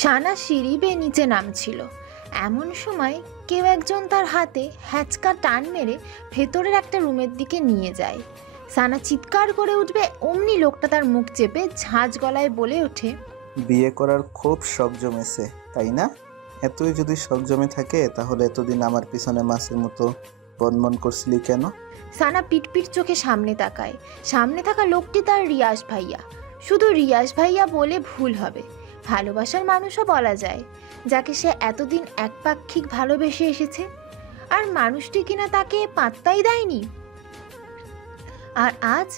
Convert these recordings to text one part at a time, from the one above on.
সানা সিঁড়ি বেয়ে নিচে নামছিল। এমন সময় কেউ একজন তার হাতে হ্যাচকা টান মেরে ভেতরের একটা রুমের দিকে নিয়ে যায়। সানা চিৎকার করে উঠবে, অমনি লোকটা তার মুখ চেপে ঝাঁঝ গলায় বলে ওঠে, বিয়ে করার খুব শখ জমেছে তাই না? এতই যদি শখ জমে থাকে তাহলে এতদিন আমার পিছনে মাছের মতো বনবন করছিলি কেন? সানা পিটপিট চোখে সামনে তাকায়। সামনে থাকা লোকটি তার রিয়াজ ভাইয়া। শুধু রিয়াজ ভাইয়া বলে ভুল হবে, ভালোবাসার মানুষও বলা যায়, যাকে সে এতদিন একপাক্ষিক ভালোবেসে এসেছে। আর মানুষটি কিনা তাকে পাত্তাই দেয়নি। আর আজ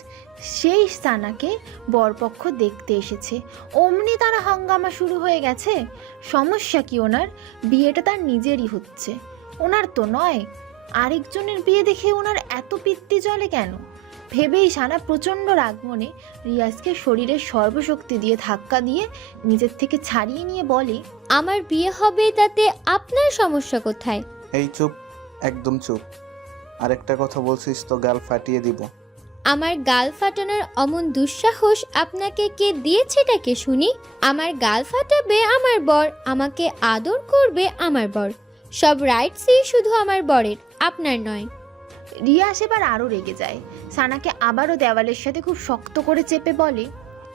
সেই সানাকে বরপক্ষ দেখতে এসেছে, অমনি তারা হাঙ্গামা শুরু হয়ে গেছে। সমস্যা কি ওনার? বিয়েটা তার নিজেরই হচ্ছে, ওনার তো নয়। আরেকজনের বিয়ে দেখে ওনার এত পিত্তি জ্বলে কেন? ভেবেই সানা প্রচণ্ড রাগ মনে রিয়াজকে শরীরের সর্বশক্তি দিয়ে ধাক্কা দিয়ে নিজের থেকে ছাড়িয়ে নিয়ে বলে, আমার বিয়ে হবে তাতে আপনার সমস্যা কোথায়? এই চুপ, একদম চুপ। আরেকটা কথা বলছিস তো গাল ফাটিয়ে দিব। আমার গাল ফাটানোর অমন দুঃসাহস আপনাকে কে দিয়েছে এটাকে শুনি? আমার গাল ফাটাবে আমার বর, আমাকে আদর করবে আমার বর। সব রাইটসই শুধু আমার বরের, আপনার নয়। রিয়াজ এবার আরও রেগে যায়। সানাকে আবারও দেওয়ালের সাথে খুব শক্ত করে চেপে বলে,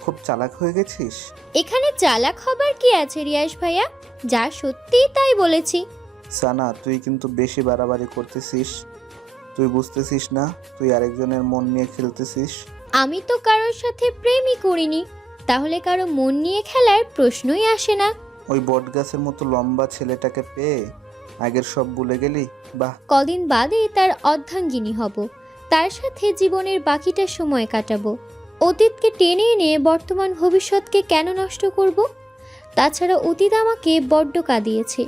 খুব চালাক হয়ে গেছিস। এখানে চালাক হবার কি আছে রিয়াজ ভাইয়া? যা সত্যি তাই বলেছি। সানা, তুই কিন্তু বেশি বাড়াবাড়ি করতেছিস। তুই বুঝতেছিস না তুই আরেকজনের মন নিয়ে খেলতেছিস? আমি তো কারোর সাথে প্রেমই করিনি, তাহলে কারো মন নিয়ে খেলার প্রশ্নই আসে না। ওই বটগাছের মতো লম্বা ছেলেটাকে পেয়ে আগের সব ভুলে গেলি? বাহ! কদিন বাদে তার অর্ধাঙ্গিনী হব, তার সাথে জীবনের বাকিটা সময় কাটাবো। অতীতকে টেনে এনে বর্তমান ভবিষ্যৎকে কেন নষ্ট করব? তাছাড়া অতীত আমাকে বড্ড কাঁদিয়েছে,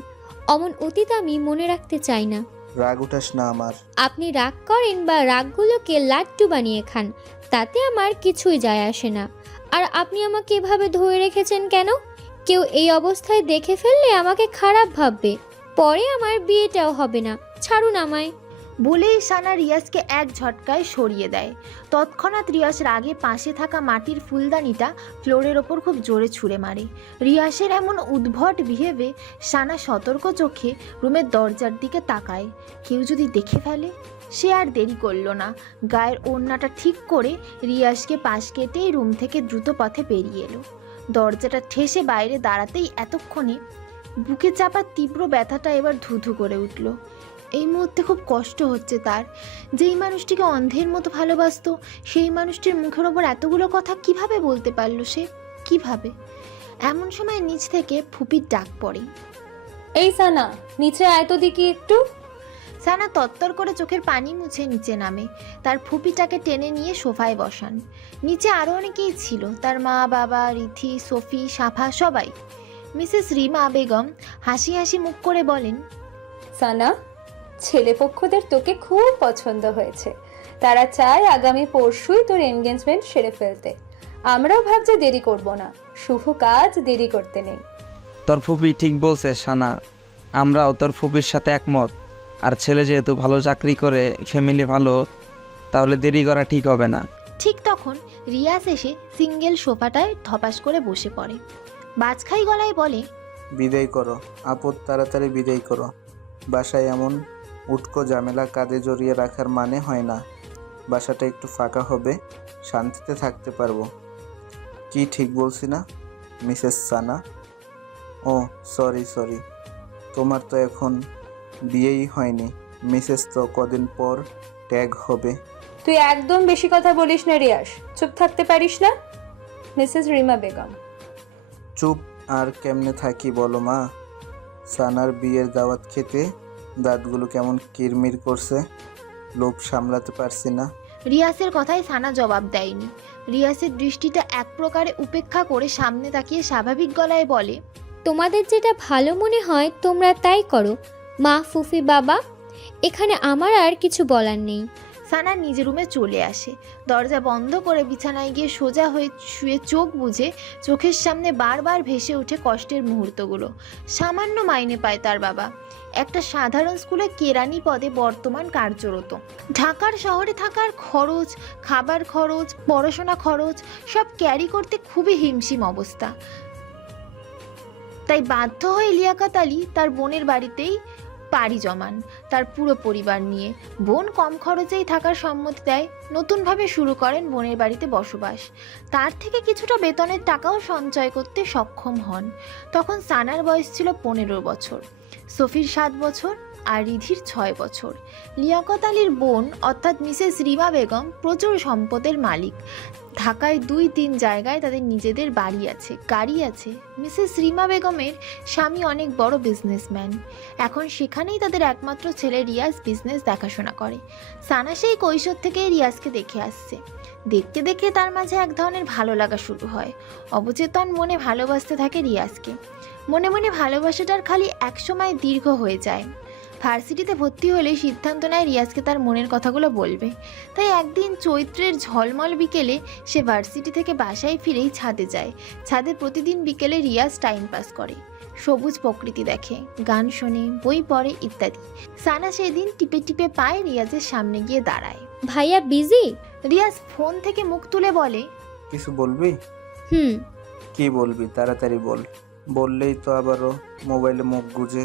অমন অতীত আমি মনে রাখতে চাই না। রাগ উঠাস না আমার। আপনি রাগ করেন বা রাগগুলোকে লাড্ডু বানিয়ে খান, তাতে আমার কিছুই যায় আসে না। আর আপনি আমাকে এভাবে ধরে রেখেছেন কেন? কেউ এই অবস্থায় দেখে ফেললে আমাকে খারাপ ভাববে, পরে আমার বিয়েটাও হবে না। ছাড়ুন আমায়। বলেই সানা রিয়াজকে এক ঝটকায় সরিয়ে দেয়। তৎক্ষণাৎ রিয়াজ রাগে পাশে থাকা মাটির ফুলদানিটা ফ্লোরের ওপর খুব জোরে ছুঁড়ে মারে। রিয়াজের এমন উদ্ভট বিহেভে সানা সতর্ক চোখে রুমের দরজার দিকে তাকায়, কেউ যদি দেখে ফেলে। সে আর দেরি করলো না, গায়ের ওড়নাটা ঠিক করে রিয়াজকে পাশ কেটেই রুম থেকে দ্রুত পথে বেরিয়ে এলো। দরজাটা ঠেসে বাইরে দাঁড়াতেই এতক্ষণে বুকে চাপা তীব্র ব্যথাটা এবার ধুধু করে উঠল। এই মুহূর্তে খুব কষ্ট হচ্ছে তার। যেই মানুষটিকে অন্ধের মতো ভালোবাসতো, সেই মানুষটির মুখের ওপর এতগুলো কথা কিভাবে বলতে পারলো সে? কিভাবে? এমন সময় নিচ থেকে ফুপির ডাক পড়ে, এই সানা, নিচে আয় তো দেখি একটু। সানা তত্তর করে চোখের পানি মুছে নিচে নামে। তার ফুপিটাকে টেনে নিয়ে সোফায় বসান। নিচে আরও অনেকেই ছিল, তার মা, বাবা, রিথি, সোফি, সাফা, সবাই। মিসেস রিমা বেগম হাসি হাসি মুখ করে বলেন, সানা, ছেলেপক্ষদের তোকে খুব পছন্দ হয়েছে। তারা চায় আগামী পরশুই তোর এনগেজমেন্ট সেরে ফেলতে। আমরাও ভাবছি দেরি করব না, শুভ কাজ দেরি করতে নেই। তোর ফুপি ঠিক বলছে সানা, আমরাও তোর ফুপির সাথে একমত। আর ছেলে যেহেতু ভালো চাকরি করে, ফ্যামিলি ভালো, তাহলে দেরি করা ঠিক হবে না। ঠিক তখন রিয়াজ এসে সিঙ্গেল সোফাটায় ধপাস করে বসে পড়ে। বাজখাই গলায় বলে, বিদায় করো আপদ, তাড়াতাড়ি বিদায় করো। বাসায় এমন উটকো ঝামেলা কাঁধে জড়িয়ে রাখার মানে হয় না। বাসাটা একটু ফাঁকা হবে, শান্তিতে থাকতে পারবো। কি ঠিক বলছি না মিসেস সানা? ও সরি, তোমার তো এখন বিয়েই হয়নি। মিসেস তো কদিন পর ট্যাগ হবে। তুই একদম বেশি কথা বলিস না রিয়াস, চুপ থাকতে পারিস না? মিসেস রিমা বেগম। চুপ আর কেমনে থাকি বলো মা? সানার বিয়ের দাওয়াত খেতে দাঁতগুলো কেমন কিরমির করছে, লোভ সামলাতে পারছি না। রিয়াসের কথায় সানা জবাব দেয়নি। রিয়াসের দৃষ্টিটা এক প্রকারে উপেক্ষা করে সামনে তাকিয়ে স্বাভাবিক গলায় বলে, তোমাদের যেটা ভালো মনে হয় তোমরা তাই করো মা, ফুফি, বাবা। এখানে আমার আর কিছু বলার নেই। সানা নিজের রুমে চলে আসে। দরজা বন্ধ করে বিছানায় গিয়ে সোজা হয়ে শুয়ে চোখ বুজে চোখের সামনে বারবার ভেসে ওঠে কষ্টের মুহূর্তগুলো। সামান্য মাইনে পায় তার বাবা, একটা সাধারণ স্কুলে কেরানি পদে বর্তমান কার্যরত। ঢাকার শহরে থাকার খরচ, খাবার খরচ, পড়াশোনা খরচ সব ক্যারি করতে খুবই হিমশিম অবস্থা। তাই বাধ্য হয়ে লিয়াকত আলী তার বোনের বাড়িতেই পাড়ি জমান তার পুরো পরিবার নিয়ে। বোন কম খরচেই থাকার সম্মতি দেয়, নতুনভাবে শুরু করেন বোনের বাড়িতে বসবাস। তার থেকে কিছুটা বেতনের টাকাও সঞ্চয় করতে সক্ষম হন। তখন সানার বয়স ছিল 15 বছর, সফির 7 বছর আর রিধির 6 বছর। লিয়াকত আলীর বোন অর্থাৎ মিসেস রিমা বেগম প্রচুর সম্পদের মালিক। ঢাকায় 2-3 জায়গায় তাদের নিজেদের বাড়ি আছে, গাড়ি আছে। মিসেস রিমা বেগমের স্বামী অনেক বড় বিজনেসম্যান। এখন সেখানেই তাদের একমাত্র ছেলে রিয়াজ বিজনেস দেখাশোনা করে। সানা সেই কৈশোর থেকে রিয়াজকে দেখে আসছে। দেখতে দেখে তার মাঝে এক ধরনের ভালো লাগা শুরু হয়। অবচেতন মনে ভালোবাসতে থাকে রিয়াজকে। মনে মনে ভালোবাসাটার খালি একসময় দীর্ঘ হয়ে যায়। ভার্সিটিতে ভর্তি হলে সিদ্ধান্ত নেয় রিয়াজকে তার মনের কথাগুলো বলবে। তাই একদিন চৈত্রের ঝলমল বিকেলে সে ভার্সিটি থেকে বাসায় ফিরেই ছাদে যায়। ছাদে প্রতিদিন বিকেলে রিয়াজ টাইম পাস করে, সবুজ প্রকৃতি দেখে, গান শোনে, বই পড়ে ইত্যাদি। সানা সেদিন টিপে টিপে পায় রিয়াজের সামনে গিয়ে দাঁড়ায়। ভাইয়া বিজি? রিয়াজ ফোন থেকে মুখ তুলে বলে, কিছু বলবি? হুম। কি বলবি তাড়াতাড়ি বল। বললেই তো আবারও মোবাইলে মুখ গুজে।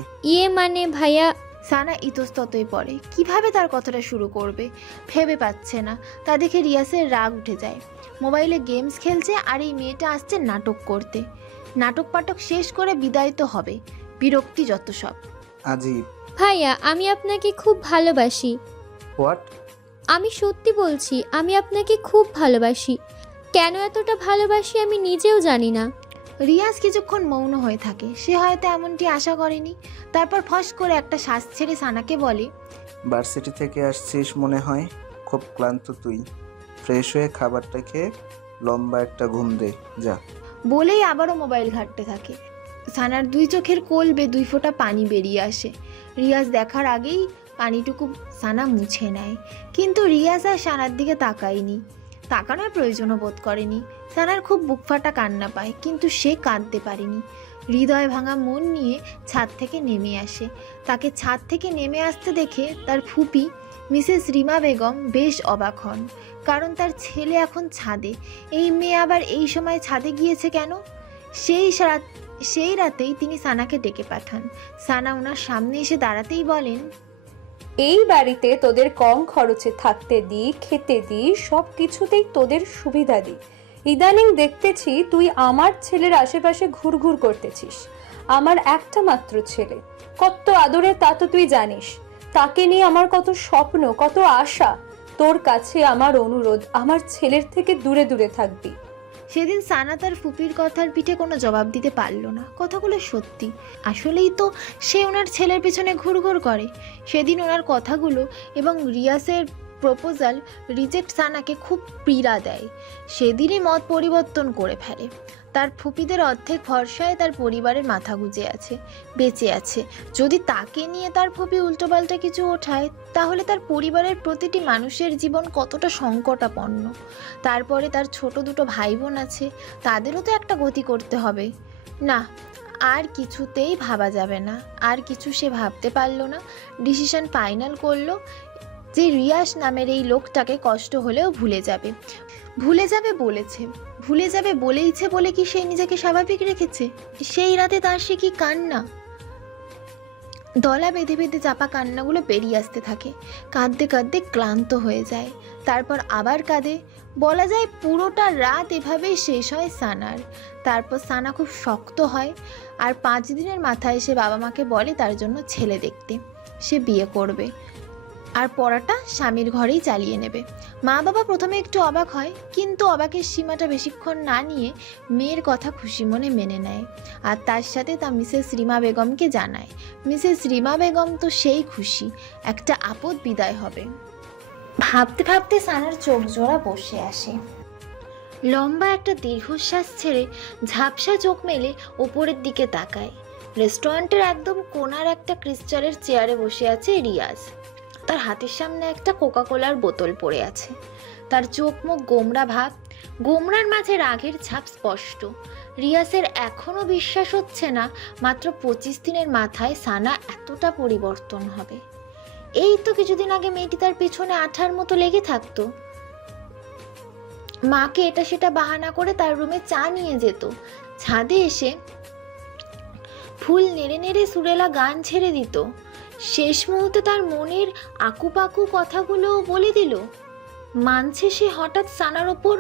মানে ভাইয়া। সানা ইতস্ততই পড়ে, কিভাবে তার কথাটা শুরু করবে ভেবে পাচ্ছে না। তা দেখে রিয়াসের রাগ উঠে যায়। মোবাইলে গেমস খেলছে আর এই মেয়েটা আসছে নাটক করতে। নাটক পাটক শেষ করে বিদায় তো হবে। বিরক্তি যত সব। আজীব। ভাইয়া আমি আপনাকে খুব ভালোবাসি। হোয়াট? আমি সত্যি বলছি, আমি আপনাকে খুব ভালোবাসি। কেন এতটা ভালোবাসি আমি নিজেও জানি না। রিয়াজ কিছুক্ষণ মৌন হয়ে থাকে। সে হয়তো এমনটি আশা করেনি। তারপর ফস করে একটা শ্বাস ছেড়ে সানাকে বলে, ভার্সিটি থেকে আসছিস মনে হয়, খুব ক্লান্ত তুই। ফ্রেশ হয়ে খাবারটা খেয়ে লম্বা একটা ঘুম দে যা। বলেই আবারও মোবাইল ঘাঁটতে থাকে। সানার 2 চোখের কোল বেয়ে 2 ফোঁটা পানি বেরিয়ে আসে। রিয়াজ দেখার আগেই পানিটুকু সানা মুছে নেয়। কিন্তু রিয়াজ আর সানার দিকে তাকায়নি, তাকানোর প্রয়োজনও বোধ করেনি। সানার খুব বুক ফাটা কান্না পায়, কিন্তু সে কাঁদতে পারেনি। হৃদয় ভাঙা মন নিয়ে ছাদ থেকে নেমে আসে। তাকে ছাদ থেকে নেমে আসতে দেখে তার ফুপি মিসেস রিমা বেগম বেশ অবাক হন, কারণ তার ছেলে এখন ছাদে। এই মেয়ে আবার এই সময় ছাদে গিয়েছে কেন? সেই রাতেই তিনি সানাকে ডেকে পাঠান। সানা ওনার সামনে এসে দাঁড়াতেই বলেন, এই বাড়িতে তোদের কম খরচে থাকতে দিই, খেতে দিই, সব কিছুতেই তোদের সুবিধা দিই। ইদানিং দেখতেছি তুই আমার ছেলের আশেপাশে ঘুরঘুর করতেছিস। আমার একটা মাত্র ছেলে, কত আদরে তা তো তুই জানিস। তাকে নিয়ে আমার কত স্বপ্ন, কত আশা। তোর কাছে আমার অনুরোধ, আমার ছেলের থেকে দূরে দূরে থাকবি। সেদিন সানা তার ফুপির কথার পিঠে কোনো জবাব দিতে পারল না। কথাগুলো সত্যি। আসলেই তো সে ওনার ছেলের পেছনে ঘুরঘুর করে। সেদিন ওনার কথাগুলো এবং রিয়াসের প্রপোজাল রিজেক্ট সানাকে খুব পীড়া দেয়। সেদিনই মত পরিবর্তন করে ফেলে। তার ফুপিদের অর্ধেক ভরসায় তার পরিবারের মাথা গুঁজে আছে, বেঁচে আছে। যদি তাকে নিয়ে তার ফুপি উল্টোপাল্টা কিছু ওঠায়, তাহলে তার পরিবারের প্রতিটি মানুষের জীবন কতটা সংকটাপন্ন। তারপরে তার ছোট 2 ভাই বোন আছে, তাদেরও তো একটা গতি করতে হবে। না, আর কিছুতেই ভাবা যাবে না। আর কিছু সে ভাবতে পারল না। ডিসিশন ফাইনাল করলো যে রিয়াস নামের এই লোকটাকে কষ্ট হলেও ভুলে যাবে। ভুলে যাবে বলেছে, ভুলে যাবে বলেইছে বলে কি সে নিজেকে স্বাভাবিক রেখেছে? সেই রাতে তার সে কি কান্না! দলা বেঁধে বেঁধে চাপা কান্নাগুলো বেরিয়ে আসতে থাকে। কাঁদতে কাঁদতে ক্লান্ত হয়ে যায়, তারপর আবার কাঁদে। বলা যায় পুরোটা রাত এভাবেই শেষ হয় সানার। তারপর সানা খুব শক্ত হয় আর 5 দিনের মাথায় সে বাবা মাকে বলে তার জন্য ছেলে দেখতে। সে বিয়ে করবে আর পড়াটা স্বামীর ঘরেই চালিয়ে নেবে। মা বাবা প্রথমে একটু অবাক হয়, কিন্তু অবাকের সীমাটা বেশিক্ষণ না নিয়ে মেয়ের কথা খুশি মনে মেনে নেয়। আর তার সাথে তা মিসেস রিমা বেগমকে জানায়। মিসেস রিমা বেগম তো সেই খুশি, একটা আপদ বিদায় হবে। ভাবতে ভাবতে সানার চোখ জোড়া বসে আসে। লম্বা একটা দীর্ঘশ্বাস ছেড়ে ঝাপসা চোখ মেলে ওপরের দিকে তাকায়। রেস্টুরেন্টের একদম কোণার একটা ক্রিস্টালের চেয়ারে বসে আছে রিয়াজ। তার হাতের সামনে একটা কোকাকোলার বোতল পড়ে আছে। তার চোখ মুখ গোমরা ভাব, গোমরার মাঝে রাগের ছাপ স্পষ্ট। রিয়াসের এখনও বিশ্বাস হচ্ছে না মাত্র 25 দিনের মাথায় সানা এতটা পরিবর্তন হবে। এই তো কিছুদিন আগে মেয়েটি তার পেছনে আঠার মতো লেগে থাকতো। মাকে এটা সেটা বাহানা করে তার রুমে চা নিয়ে যেত। ছাদে এসে ফুল নেড়ে নেড়ে সুরেলা গান ছেড়ে দিত। শেষ মুহূর্তে তার মনের আকুপাকু কথাগুলো বলে দিল। মানছে সে হঠাৎ সানার ওপর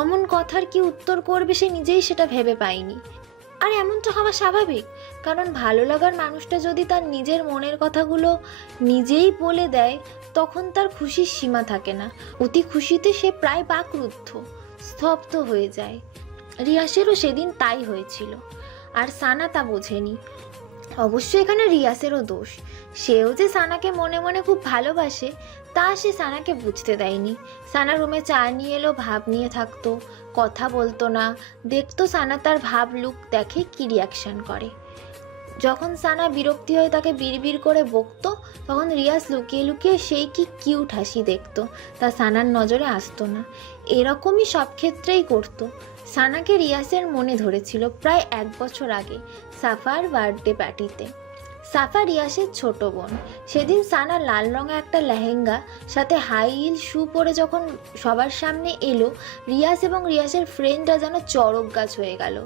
অমন কথার কি উত্তর করবে সে নিজেই সেটা ভেবে পায়নি। আর এমনটা হওয়া স্বাভাবিক, কারণ ভালো লাগার মানুষটা যদি তার নিজের মনের কথাগুলো নিজেই বলে দেয় তখন তার খুশির সীমা থাকে না। অতি খুশিতে সে প্রায় বাকরুদ্ধ, স্তব্ধ হয়ে যায়। রিয়াসেরও সেদিন তাই হয়েছিল, আর সানা তা বোঝেনি। অবশ্য এখানে রিয়াসেরও দোষ। সেও যে সানাকে মনে মনে খুব ভালোবাসে তা সে সানাকে বুঝতে দেয়নি। সানা রুমে চা নিয়ে এলো, ভাব নিয়ে থাকতো, কথা বলতো না। দেখতো সানা তার ভাব লুক দেখে কি রিয়াকশন করে। যখন সানা বিরক্তি হয়ে তাকে বিড়বিড় করে বকতো তখন রিয়াস লুকিয়ে লুকিয়ে সেই কি কিউট হাসি দেখতো, তা সানার নজরে আসতো না। এরকমই সব ক্ষেত্রেই করতো। সানাকে রিয়াসের মনে ধরেছিল প্রায় 1 বছর আগে সাফার বার্থডে পার্টিতে। সাফা রিয়াসের ছোট বোন। সেদিন সানা লাল রঙা একটা লেহেঙ্গা সাথে হাই হিল শু পরে যখন সবার সামনে এলো, রিয়াস এবং রিয়াসের ফ্রেন্ডরা যেন চড়ক গাছ হয়ে গেল।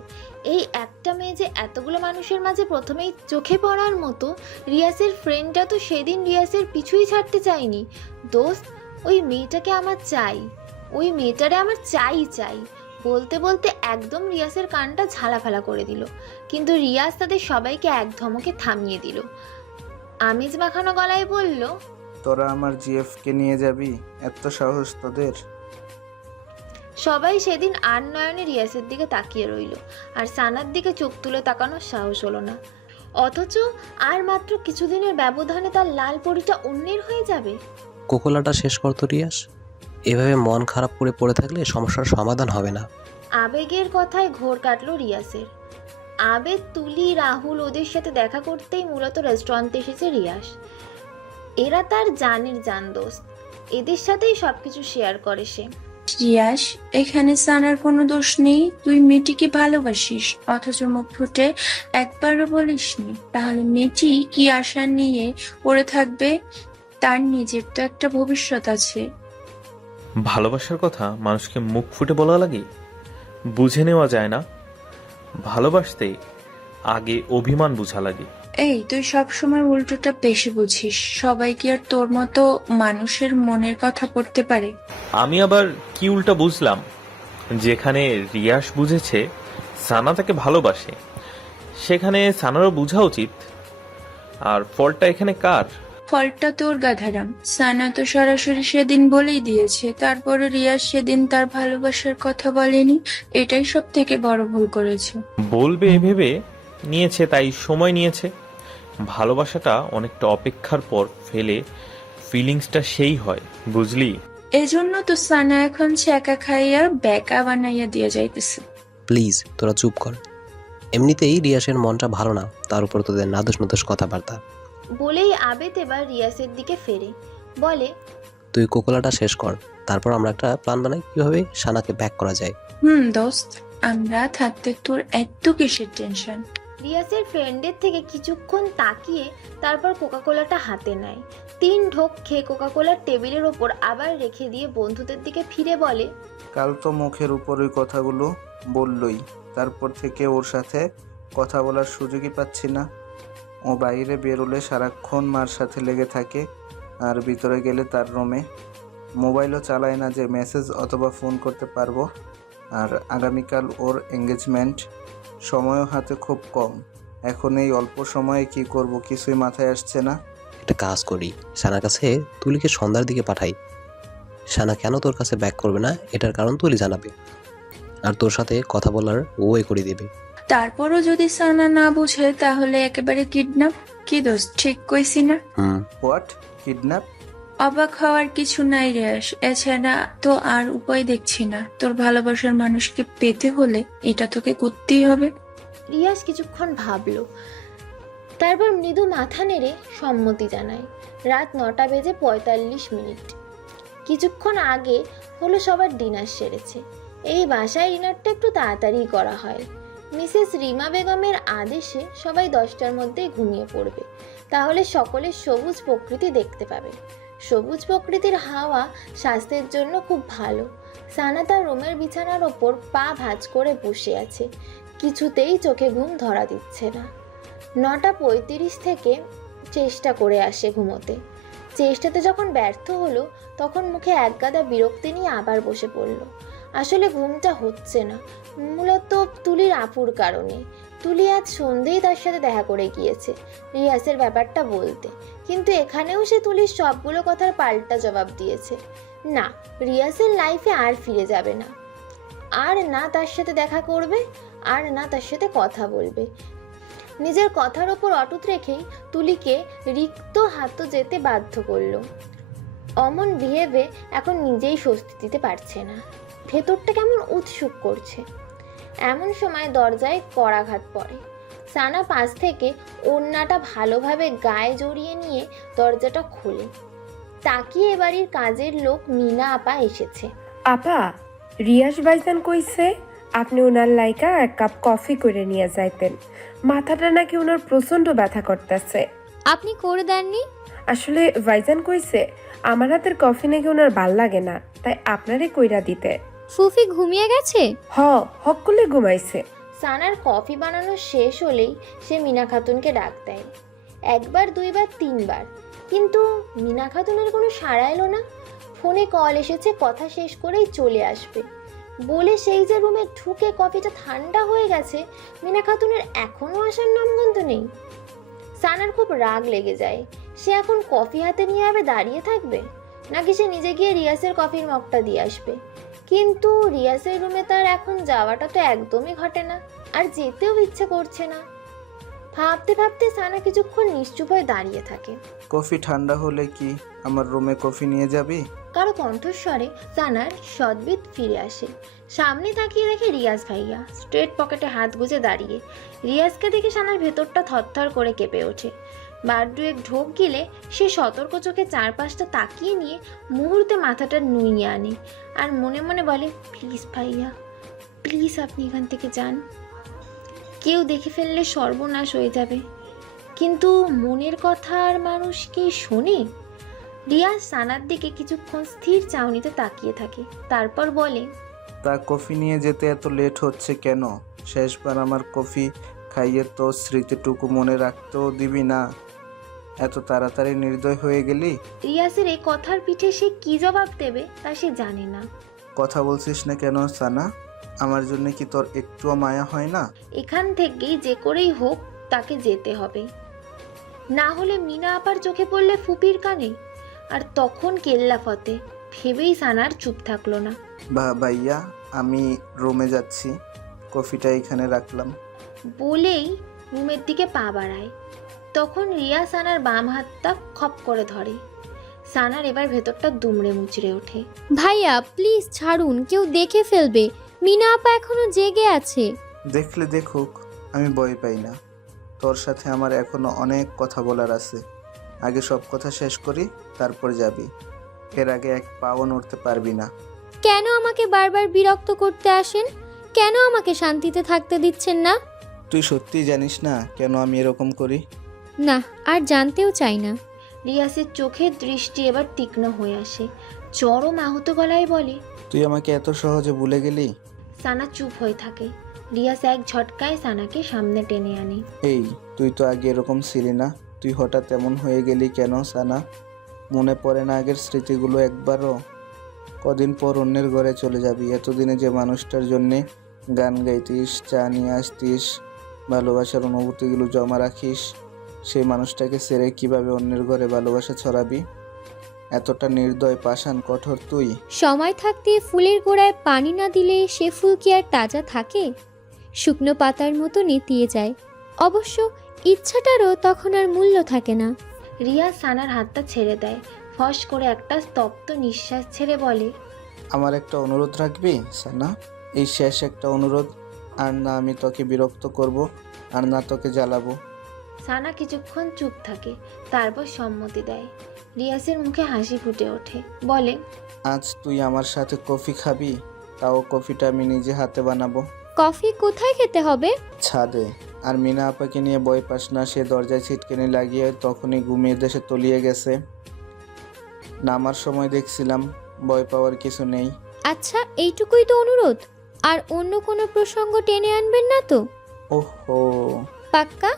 এই একটা মেয়ে যে এতগুলো মানুষের মাঝে প্রথমেই চোখে পড়ার মতো। রিয়াসের ফ্রেন্ডরা তো সেদিন রিয়াসের পিছুই ছাড়তে চায়নি। দোস্ত, ওই মেয়েটাকে আমার চাই, ওই মেয়েটারে আমার চাই চাই বলতে বলতে একদম রিয়াসের কানটা ঝালাফালা করে দিল। কিন্তু রিয়াস তাদের সবাইকে এক ধমকে থামিয়ে দিল। আমেজ মাখানো গলায় বলল, তোরা আমার জিএফকে নিয়ে যাবি? এত সাহস তোদের? সবাই সেদিন আর নয়নে রিয়াসের দিকে তাকিয়ে রইল, আর সানার দিকে চোখ তুলে তাকানোর সাহস হলো না। অথচ আর মাত্র কিছুদিনের ব্যবধানে তার লাল পরিটা অন্যের হয়ে যাবে। কোকোলাটা শেষ করতো রিয়াস। এভাবে মন খারাপ করে পড়ে থাকলে সমস্যার সমাধান হবে না। আবেগের কথায় ঘোর কাটল রিয়াসের। আবেগ, তুলি, রাহুল ওদের সাথে দেখা করতেই মূলত রেস্টুরেন্টে এসেছে রিয়াস। এরা তার জানের জান দোস্ত, এদের সাথেই সবকিছু শেয়ার করে সে। রিয়াস, এখানে সানার কোনো দোষ নেই। তুই মেয়েটিকে ভালোবাসিস অথচ মুখ ফুটে একবারও বলিসনি। তাহলে মেয়েটি কি আশা নিয়ে পড়ে থাকবে? তার নিজের তো একটা ভবিষ্যৎ আছে। ভালোবাসার কথা মানুষকে মুখ ফুটে বলা লাগে? বুঝে নেওয়া যায় না? ভালোবাসতে আগে অভিমান বুঝা লাগে। এই, তুই সবসময় উল্টোটা বেশি বুঝিস। সবাই কি আর তোর মতো মানুষের মনের কথা পড়তে পারে? আমি আবার কি উল্টা বুঝলাম? যেখানে রিয়াস বুঝেছে সানা তাকে ভালোবাসে, সেখানে সানারও বোঝা উচিত। আর ফলটা এখানে কার? ফলটা তোর গাধারাম। সানা তো সরাসরি সেদিন বলেই দিয়েছে, তারপরে রিয়াজ সেদিন তার ভালোবাসার কথা বলেনি। এটাই সব থেকে বড় ভুল করেছে। বলবে ভেবে নিয়েছে, তাই সময় নিয়েছে। ভালোবাসাটা অনেকটা অপেক্ষার পর ফেলে ফিলিংসটা সেই হয়, বুঝলি? এজন্য তো সানা এখন ছ্যাঁকা খাইয়া ব্যাকা বানাইয়া দিয়ে যাইতেছে। প্লিজ তোরা চুপ কর। এমনিতেই রিয়াসের মনটা ভালো না, তার উপর তোদের নাদোষ নাদোষ কথাবার্তা। বলেই আবেদ এবার রিয়াসের দিকে ফেরে বলে, তুই কোকোলাটা শেষ কর, তারপর আমরা একটা প্ল্যান বানাই কিভাবে সানাকে ব্যাক করা যায়। দোস্ত, আমরা থাকতে তোর এত কিসের টেনশন? রিয়াসের ফ্রেন্ডের থেকে কিছুক্ষণ তাকিয়ে তারপর কোকাকোলাটা হাতে নেয়। 3 ঢোক খেয়ে কোকাকোলার টেবিলের ওপর আবার রেখে দিয়ে বন্ধুদের দিকে ফিরে বলে, কাল তো মুখের উপর ওই কথাগুলো বললই, তারপর থেকে ওর সাথে কথা বলার সুযোগই পাচ্ছি না। ও বাইরে বেরোলে সারাক্ষণ মার সাথে লেগে থাকে, আর ভিতরে গেলে তার রুমে। মোবাইলও চালায় না যে মেসেজ অথবা ফোন করতে পারবো। আর আগামীকাল ওর এঙ্গেজমেন্ট, সময়ও হাতে খুব কম। এখন এই অল্প সময়ে কি করব কিছুই মাথায় আসছে না। একটা কাজ করি, সানার কাছে তুলিকে সন্ধ্যার দিকে পাঠাই। সানা কেন তোর কাছে ব্যাক করবে না এটার কারণ তুলি জানাবে, আর তোর সাথে কথা বলার ওই করে দেবে। তারপরও যদি সানা না বুঝে তাহলে একেবারে কিডন্যাপ। কি দোস্ত, ঠিক কইছি না? হোয়াট? কিডন্যাপ? অবাক হওয়ার কিছু নাই রেশ। এছাড়া তো আর উপায় দেখছি না। তোর ভালোবাসার মানুষকে পেতে হলে এটা তোকে করতেই হবে। রিয়াস কিছুক্ষণ ভাবল, তারপর মৃদু মাথা নেড়ে সম্মতি জানায়। রাত 9:45। কিছুক্ষণ আগে হলো সবার ডিনার সেরেছে। এই বাসায় ডিনারটা একটু তাড়াতাড়ি করা হয়। মিসেস রিমা বেগমের আদেশে সবাই 10টার মধ্যেই ঘুমিয়ে পড়বে, তাহলে সকলে সবুজ প্রকৃতি দেখতে পাবে। সবুজ প্রকৃতির হাওয়া স্বাস্থ্যের জন্য খুব ভালো। সানা তার রুমের বিছানার ওপর পা ভাঁজ করে বসে আছে, কিছুতেই চোখে ঘুম ধরা দিচ্ছে না। 9:35 থেকে চেষ্টা করে আসে ঘুমোতে। চেষ্টাতে যখন ব্যর্থ হলো তখন মুখে একগাদা বিরক্তি নিয়ে আবার বসে পড়ল। আসলে ঘুমটা হচ্ছে না, মূলত তুলির আপুর কারণে। তুলি আজ সন্ধেই তার সাথে দেখা করে গিয়েছে রিয়াসের ব্যাপারটা বলতে, কিন্তু এখানেও সে তুলির সবগুলো কথার পাল্টা জবাব দিয়েছে। না, রিয়াসের লাইফে আর ফিরে যাবে না, আর না তার সাথে দেখা করবে, আর না তার সাথে কথা বলবে। নিজের কথার ওপর অটুট রেখেই তুলিকে রিক্ত হাত যেতে বাধ্য করলো। অমন বিহেভে এখন নিজেই স্বস্তি দিতে পারছে না, ভেতরটা কেমন উৎসুক করছে। এমন সময় দরজায় কড়াঘাত পড়ে। সানা পাশ থেকে ওড়নাটা ভালোভাবে গায়ে জড়িয়ে নিয়ে দরজাটা খোলে। তাকিয়ে বাড়ির কাজের লোক মিনা আপা এসেছে। আপা, রিয়াজ ভাইজান কইছে আপনি ওনার লাইকা এক কাপ কফি করে নিয়ে যাইতেন। মাথাটা নাকি ওনার প্রচন্ড ব্যথা করতেছে। আপনি করে দেননি? আসলে ভাইজান কইছে আমার হাতের কফি নাকি ওনার ভাল লাগে না, তাই আপনারে কইরা দিতে। ফুফি ঘুমিয়ে গেছে? হক করলে ঘুমাইছে। সানার কফি বানানো শেষ হলেই সে মিনা খাতুনকে ডাক দেয়, একবার, দুইবার, তিনবার, কিন্তু মিনা খাতুনের কোনো সাড়া এলো না। ফোনে কল এসেছে কথা শেষ করেই চলে আসবে বলে সেই যে রুমে ঢুকে কফিটা ঠান্ডা হয়ে গেছে, মিনা খাতুনের এখনও আসার নামগন্ধ নেই। সানার খুব রাগ লেগে যায়। সে এখন কফি হাতে নিয়ে আবে দাঁড়িয়ে থাকবে, নাকি সে নিজে গিয়ে রিয়াসের কফির মগটা দিয়ে আসবে। কিন্তু রিয়াসের রুমে তার এখন যাওয়াটা তো একদমই ঘটে না, আর যেতেও ইচ্ছে করছে না। ভাবতে ভাবতে সানা কিছুক্ষণ নিশ্চুপ হয়ে দাঁড়িয়ে থাকে। কফি ঠান্ডা হলে কি আমার রুমে কফি নিয়ে যাবি? কারো কণ্ঠস্বরে সানার সদ্বিত ফিরে আসে। সামনে তাকিয়ে দেখে রিয়াজ ভাইয়া স্ট্রেট পকেটে হাত গুজে দাঁড়িয়ে। রিয়াজকে দেখে সানার ভেতরটা থরথর করে কেঁপে ওঠে। বার দুয়েক ঢোক গিলে সে সতর্ক চোখে চারপাশটা তাকিয়ে নিয়ে মুহূর্তে মাথাটা নুইয়ে আনে আর মনে মনে বলে, প্লিজ ভাইয়া, প্লিজ আপনি এখান থেকে যান, কেউ দেখে ফেললে সর্বনাশ হয়ে যাবে। কিন্তু মনের কথা আর মানুষ কি শোনে? রিয়াজ সানার দিকে কিছুক্ষণ স্থির চাউনিতে তাকিয়ে থাকে, তারপর বলে, তা কফি নিয়ে যেতে এত লেট হচ্ছে কেন? শেষবার আমার কফি খাইয়ে তো স্মৃতিটুকু মনে রাখতেও দিবি না, এত তাড়াতাড়ি নির্দয় হয়ে গেলি। রিয়াজের এই কথার পিঠে সে কি জবাব দেবে তা সে জানে না। কথা বলছিস না কেন সানা? আমার জন্য কি তোর একটুও মায়া হয় না? এখান থেকেই যে করেই হোক তাকে যেতে হবে, না হলে মিনা আপার চোখে পড়লে ফুপির কানে, আর তখন কেল্লা ফতে। ভেবেই সানার চুপ থাকলো না। ভাইয়া, আমি রুমে যাচ্ছি, কফিটা এখানে রাখলাম বলেই রুমের দিকে পা বাড়ায়। তখন রিয়া সানার বাম হাতটা খপ করে ধরে। সানার এবার ভেতরটা দুমড়ে মুচড়ে ওঠে। ভাইয়া প্লিজ ছাড়ুন, কেউ দেখে ফেলবে। মিনা আপা এখনো জেগে আছে। দেখলে দেখুক, আমি ভয় পাই না। তোর সাথে আমার এখনো অনেক কথা বলার আছে। আগে সব কথা শেষ করি, তারপর যাবি। এর আগে এক পাও নড়তে পারবি না। কেন আমাকে বারবার বিরক্ত করতে আসেন? কেন আমাকে শান্তিতে থাকতে দিচ্ছেন না? তুই সত্যিই জানিস না কেন আমি এরকম করি? না, আর জানতেও চাই না। রিয়াসের চোখের দৃষ্টি এবার তীক্ষ্ণ হয়ে আসে। চরম আহত গলায় বলে, তুই আমাকে এত সহজে ভুলে গেলি? সানা চুপ হয়ে থাকে। রিয়াস এক ঝটকায় সানাকে সামনে টেনে আনে। এই, তুই তো আগে এরকম ছিলি না, তুই হঠাৎ এমন হয়ে গেলি কেন সানা? মনে পড়ে না আগের স্মৃতিগুলো একবারও? কদিন পর অন্যের ঘরে চলে যাবি। এতদিনে যে মানুষটার জন্যে গান গাইতিস, চা নিয়ে আসতিস, ভালোবাসার অনুভূতিগুলো জমা রাখিস, সেই মানুষটাকে ছেড়ে কিভাবে অন্যের ঘরে ভালোবাসা ছড়াবি? এতটা নির্দয়, পাষাণ, কঠোর তুই। সময় থাকতে ফুলের গোড়ায় পানি না দিলে সে ফুল কি আর তাজা থাকে? শুকনো পাতার মতো নেতিয়ে যায়। অবশ্য ইচ্ছাটারও তখন আর মূল্য থাকে না। রিয়া সানার হাতটা ছেড়ে দেয়। ফস করে একটা স্তব্ধ নিঃশ্বাস ছেড়ে বলে, আমার একটা অনুরোধ রাখবি সানা? এই শেষ একটা অনুরোধ। আর না আমি তোকে বিরক্ত করব, আর না তোকে জ্বালাবো। সানা কিছুক্ষণ চুপ থাকে, তারপর সম্মতি দেয়। রিয়াসের মুখে হাসি ফুটে ওঠে, বলে, আজ তুই আমার সাথে কফি খাবি? তাও কফিটা আমি নিজে হাতে বানাবো। কফি কোথায় খেতে হবে? ছাদে। আর মিনা আপাকে নিয়ে ভয় পাস না, সে দরজায় ছিটকেনি লাগিয়ে তখনই ঘুমিয়ে দেশে তলিয়ে গেছে। নামার সময় দেখছিলাম, ভয় পাওয়ার কিছু নেই। আচ্ছা, এইটুকুই তো অনুরোধ? আর অন্য কোনো প্রসঙ্গ টেনে আনবেন না তো? ওহো, পাক্কা?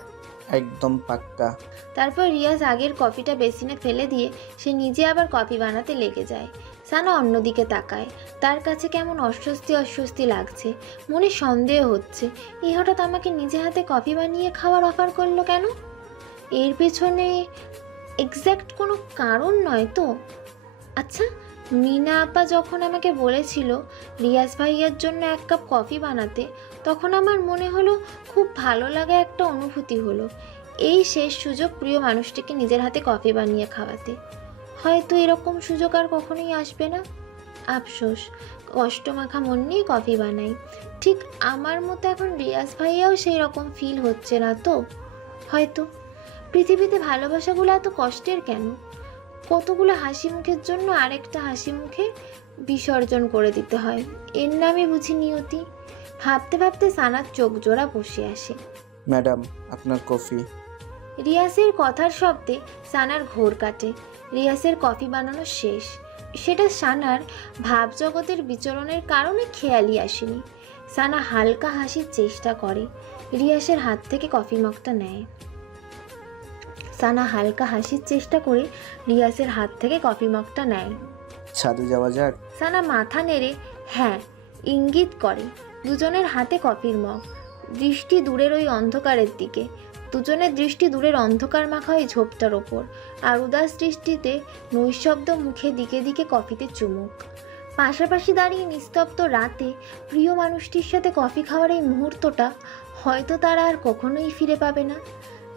একদম পাক্কা। তারপর রিয়াজ আগের কফিটা বেসিনে ফেলে দিয়ে সে নিজে আবার কফি বানাতে লেগে যায়। সানা অন্যদিকে তাকায়। তার কাছে কেমন অস্বস্তি অস্বস্তি লাগছে। মনে সন্দেহ হচ্ছে, এই হঠাৎ আমাকে নিজে হাতে কফি বানিয়ে খাওয়ার অফার করলো কেন? এর পেছনে এক্স্যাক্ট কোনো কারণ নয় তো? আচ্ছা, মিনা আপা যখন আমাকে বলেছিল রিয়াজ ভাইয়ার জন্য 1 কাপ কফি বানাতে, তখন আমার মনে হলো খুব ভালো লাগা একটা অনুভূতি হলো। এই শেষ সুযোগ প্রিয় মানুষটিকে নিজের হাতে কফি বানিয়ে খাওয়াতে। হয়তো এরকম সুযোগ আর কখনোই আসবে না। আফসোস, কষ্টমাখা মন নিয়ে কফি বানাই। ঠিক আমার মতো এখন রিয়াজ ভাইয়াও সেই রকম ফিল হচ্ছে না তো? হয়তো। পৃথিবীতে ভালোবাসাগুলো এত কষ্টের কেন? কতগুলো হাসি মুখের জন্য আরেকটা হাসি মুখে বিসর্জন করে দিতে হয়। এর নামে বুঝি নিয়তি? ভাবতে ভাবতে সানার চোখ জোড়া বসে আসে। ম্যাডাম, আপনার কফি। রিয়াসের কথার শব্দে সানার ঘোর কাটে। রিয়াসের কফি বানানো শেষ। সেটা সানার ভাবজগতের বিচরণের কারণে খেয়ালই আসেনি। সানা হালকা হাসির চেষ্টা করে, রিয়াসের হাত থেকে কফি মগটা নেয়। সানা হালকা হাসির চেষ্টা করে রিয়াসের হাত থেকে কফি মগটা নেয়। ছাদে যাওয়া যাক? সানা মাথা নেড়ে হ্যাঁ ইঙ্গিত করে। দুজনের হাতে কফির মগ, দৃষ্টি দূরের ওই অন্ধকারের দিকে। দুজনের দৃষ্টি দূরের অন্ধকার মাখা ওই ঝোপটার ওপর, আর উদাস দৃষ্টিতে নৈশব্দ মুখে দিকে দিকে কফিতে চুমুক। পাশাপাশি দাঁড়িয়ে নিস্তব্ধ রাতে প্রিয় মানুষটির সাথে কফি খাওয়ার এই মুহূর্তটা হয়তো তারা আর কখনোই ফিরে পাবে না।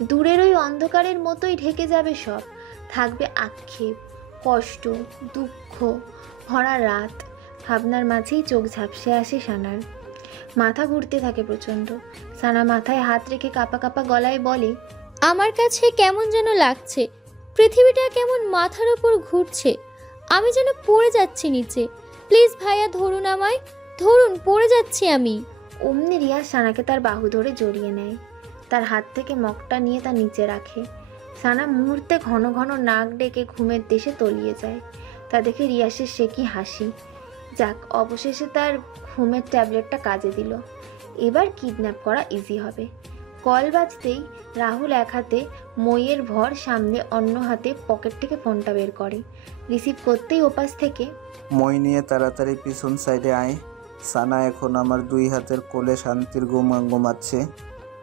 দূরের ওই অন্ধকারের মতোই ঢেকে যাবে সব। থাকবে আক্ষেপ, কষ্ট, দুঃখ ভরা রাত। ভাবনার মাঝেই চোখ ঝাপসে আসে সানার। মাথা ঘুরতে থাকে প্রচণ্ড। সানা মাথায় হাত রেখে কাঁপা কাঁপা গলায় বলে, আমার কাছে কেমন যেন লাগছে, পৃথিবীটা কেমন মাথার ওপর ঘুরছে, আমি যেন পড়ে যাচ্ছি নিচে। প্লিজ ভাইয়া ধরুন আমায়, ধরুন, পড়ে যাচ্ছি আমি। অমনি রিয়াজ সানাকে তার বাহু ধরে জড়িয়ে নেয়। তার হাত থেকে মগটা নিয়ে তা নিচে রাখে। সানা মুহূর্তে ঘন ঘন নাক ডেকে ঘুমের দেশে তলিয়ে যায়। তা দেখে রিয়াসের সে কি হাসি। যাক, অবশেষে তার ঘুমের ট্যাবলেটটা কাজে দিল। এবার কিডন্যাপ করা ইজি হবে। কল বাজতেই রাহুল এক হাতে মইয়ের ভর সামনে, অন্য হাতে পকেট থেকে ফোনটা বের করে। রিসিভ করতেই ওপাশ থেকে, মই নিয়ে তাড়াতাড়ি পিছন সাইডে আয়। সানা এখন আমার 2 হাতের কোলে শান্তির ঘুমাচ্ছে।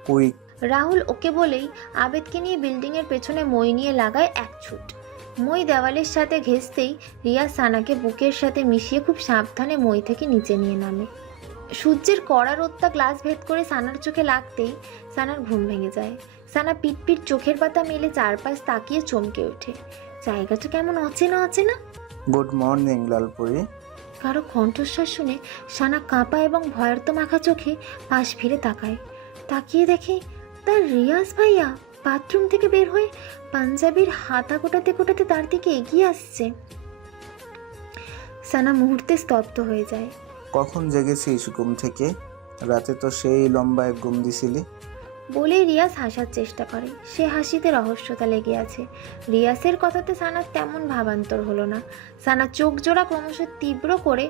কুইক। রাহুল ওকে বলেই আবেদকে নিয়ে বিল্ডিংয়ের পেছনে মই নিয়ে লাগায় এক ছুট। মই দেওয়ালের সাথে ঘেঁষতেই রিয়া সানাকে বুকের সাথে মিশিয়ে খুব সাবধানে মই থেকে নিচে নিয়ে নামে। সূর্যের কড়া রোদটা গ্লাস ভেদ করে সানার চোখে লাগতেই সানার ঘুম ভেঙে যায়। সানা পিট চোখের পাতা মেলে চারপাশ তাকিয়ে চমকে ওঠে। জায়গাটা কেমন অচেনা অচেনা। গুড মর্নিং লালপুরি। কারো কণ্ঠস্বর শুনে সানা কাঁপা এবং ভয়ার্ত মাখা চোখে পাশ ফিরে তাকায়। তাকিয়ে দেখে তার রিয়াজ ভাইয়া বাথরুম থেকে বের হয়ে পাঞ্জাবির হাতা কোটাতে কোটাতে তার দিকে এগিয়ে আসছে। সানা মুহূর্তে স্তব্ধ হয়ে যায়। কখন জেগেছিস ঘুম থেকে? রাতে তো সেই লম্বা এক ঘুম দিছিলি। বলেই রিয়াজ হাসার চেষ্টা করে। সে হাসিতে রহস্যতা লেগে আছে। রিয়াজের কথাতে সানার তেমন ভাবান্তর হলো না। সানা চোখ জোড়া ক্রমশ তীব্র করে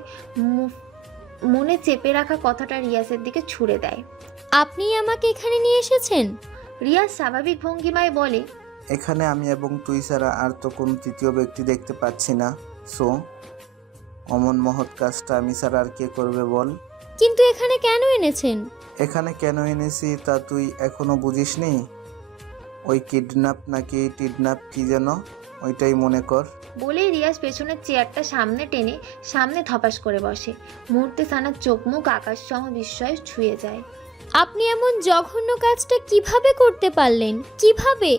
মনে চেপে রাখা কথাটা রিয়াজের দিকে ছুড়ে দেয়। আপনি আমাকে এখানে নিয়ে এসেছেন? রিয়াজ স্বাভাবিক ভঙ্গিমায় বলে, এখানে আমি এবং তুই ছাড়া আর তো কোনো তৃতীয় ব্যক্তি দেখতে পাচ্ছি না। সো অমন মহৎ কাজটা আমি ছাড়া আর কে করবে বল? কিন্তু এখানে কেন এনেছেন? এখানে কেন এনেছি তা তুই এখনো বুঝিসনি? ওই কিডন্যাপ নাকি টিডন্যাপ কি যেন, ওইটাই মনে কর। বলেই রিয়াজ পেছনের চেয়ারটা সামনে টেনে সামনে ধপাস করে বসে। মুহূর্তে সানার চোখ মুখ আকাশ সম বিস্ময়ে ছুঁয়ে যায়। আপনি এমন জঘন্য কাজটা কিভাবে করতে পারলেন? কিভাবে?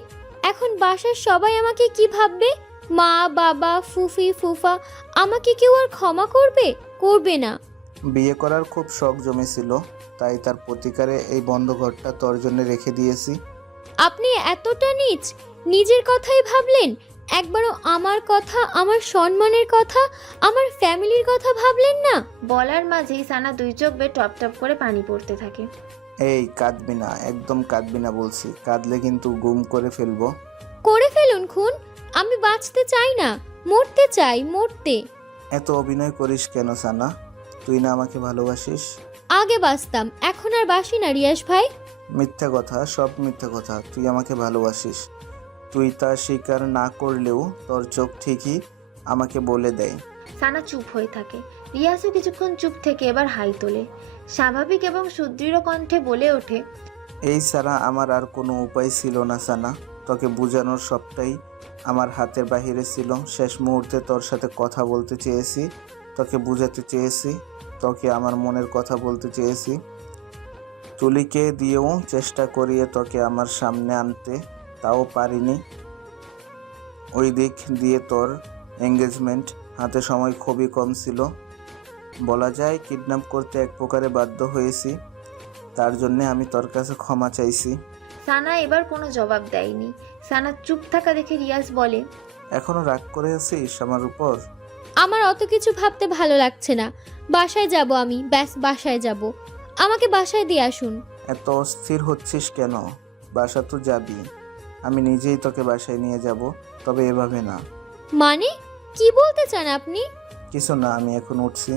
এখন বাসার সবাই আমাকে কি ভাববে? মা, বাবা, ফুফি, ফুফা আমাকে কেউ আর ক্ষমা করবে? করবে না। বিয়ে করার খুব শখ জমেছিল, তাই তার প্রতিকারে এই বন্ধ ঘরটা তোর জন্য রেখে দিয়েছি। আপনি এতটা নীচ, নিজের কথাই ভাবলেন? একবারও আমার কথা, আমার সম্মানের কথা, আমার ফ্যামিলির কথা ভাবলেন না? বলার মাঝেই সানা 2 চোখ বেয়ে টপ টপ করে পানি পড়তে থাকে। এই কাঁদবি না, একদম কাঁদবি না বলছি। কাঁদলে কিন্তু গুম করে ফেলবো। করে ফেলুন খুন, আমি বাঁচতে চাই না, মরতে চাই, মরতে। এত অভিনয় করিস কেন সানা? তুই না আমাকে ভালোবাসিস? আগে বাঁচতাম, এখন আর বাসি না রিয়াজ ভাই। মিথ্যা কথা, সব মিথ্যা কথা। তুই আমাকে ভালোবাসিস। তুই তা স্বীকার না করলেও তোর চোখ ঠিকই আমাকে বলে দেয়। সানা চুপ হয়ে থাকে। রিয়াজও কিছুক্ষণ চুপ থেকে এবার হাই তোলে। স্বাভাবিক এবং সুদৃঢ় কণ্ঠে বলে ওঠে, এই ছাড়া আমার আর কোনো উপায় ছিল না সানা। তোকে বোঝানোর সবটাই আমার হাতের বাহিরে ছিল। শেষ মুহূর্তে তোর সাথে কথা বলতে চেয়েছি, তোকে বোঝাতে চেয়েছি, তোকে আমার মনের কথা বলতে চেয়েছি। তুলিকে দিয়েও চেষ্টা করিয়ে তোকে আমার সামনে আনতে, তাও পারিনি। ওই দিক দিয়ে তোর এঙ্গেজমেন্ট, হাতে সময় খুবই কম ছিল। বলা যায় কিডন্যাপ করতে এক প্রকারে বাধ্য হয়েছি। তার জন্যে আমি তোর কাছে ক্ষমা চাইছি। সানা এবার কোনো জবাব দেয়নি। সানা চুপ থাকা দেখে রিয়াজ বলে, এখনো রাগ করে আছিস আমার উপর? আমার অত কিছু ভাবতে ভালো লাগছে না। বাসায় যাব আমি, ব্যাস বাসায় যাব। আমাকে বাসায় দিয়ে আসুন। এত অস্থির হচ্ছিস কেন? বাসা তো যাবি, আমি নিজেই তোকে বাসায় নিয়ে যাব, তবে এভাবে না। মানে কি বলতে চান আপনি? কিছু না, আমি এখন উঠছি,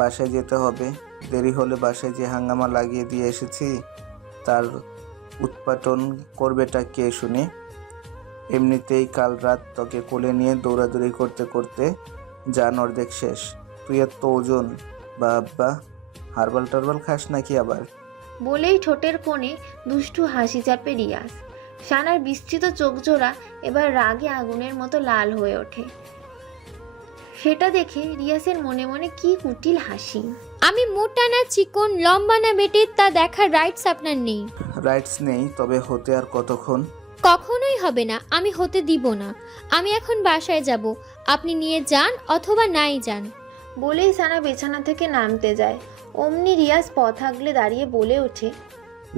বাসায় যেতে হবে। দেরি হলে বাসায় যে হাঙ্গামা লাগিয়ে দিয়ে এসেছি তার উৎপাটন করবেটা কে শুনি? এমনিতেই কাল রাত তোকে কোলে নিয়ে দৌড়াদৌড়ি করতে করতে যান অর্ধেক শেষ। তুই এত ওজন, বাবা, হারবাল টারবাল খাস নাকি আবার? বলেই ঠোঁটের কোণে দুষ্টু হাসি চাপে রিয়াজ। সানার বিস্তৃত চোখজোড়া এবার রাগে আগুনের মতো লাল হয়ে ওঠে। সেটা দেখে রিয়াজের মনে মনে কি কুটিল হাসি। আমি মোটা না চিকন, লম্বা না বেটে তা দেখার রাইটস আপনার নেই। রাইটস নেই, তবে হতে আর কতক্ষণ? কখনোই হবে না, আমি হতে দিব না। আমি এখন বাসায় যাব, আপনি নিয়ে যান অথবা নাই যান। বলেই সানা বিছানা থেকে নামতে যায়। অমনি রিয়াজ পথ আগলে দাঁড়িয়ে বলে ওঠে,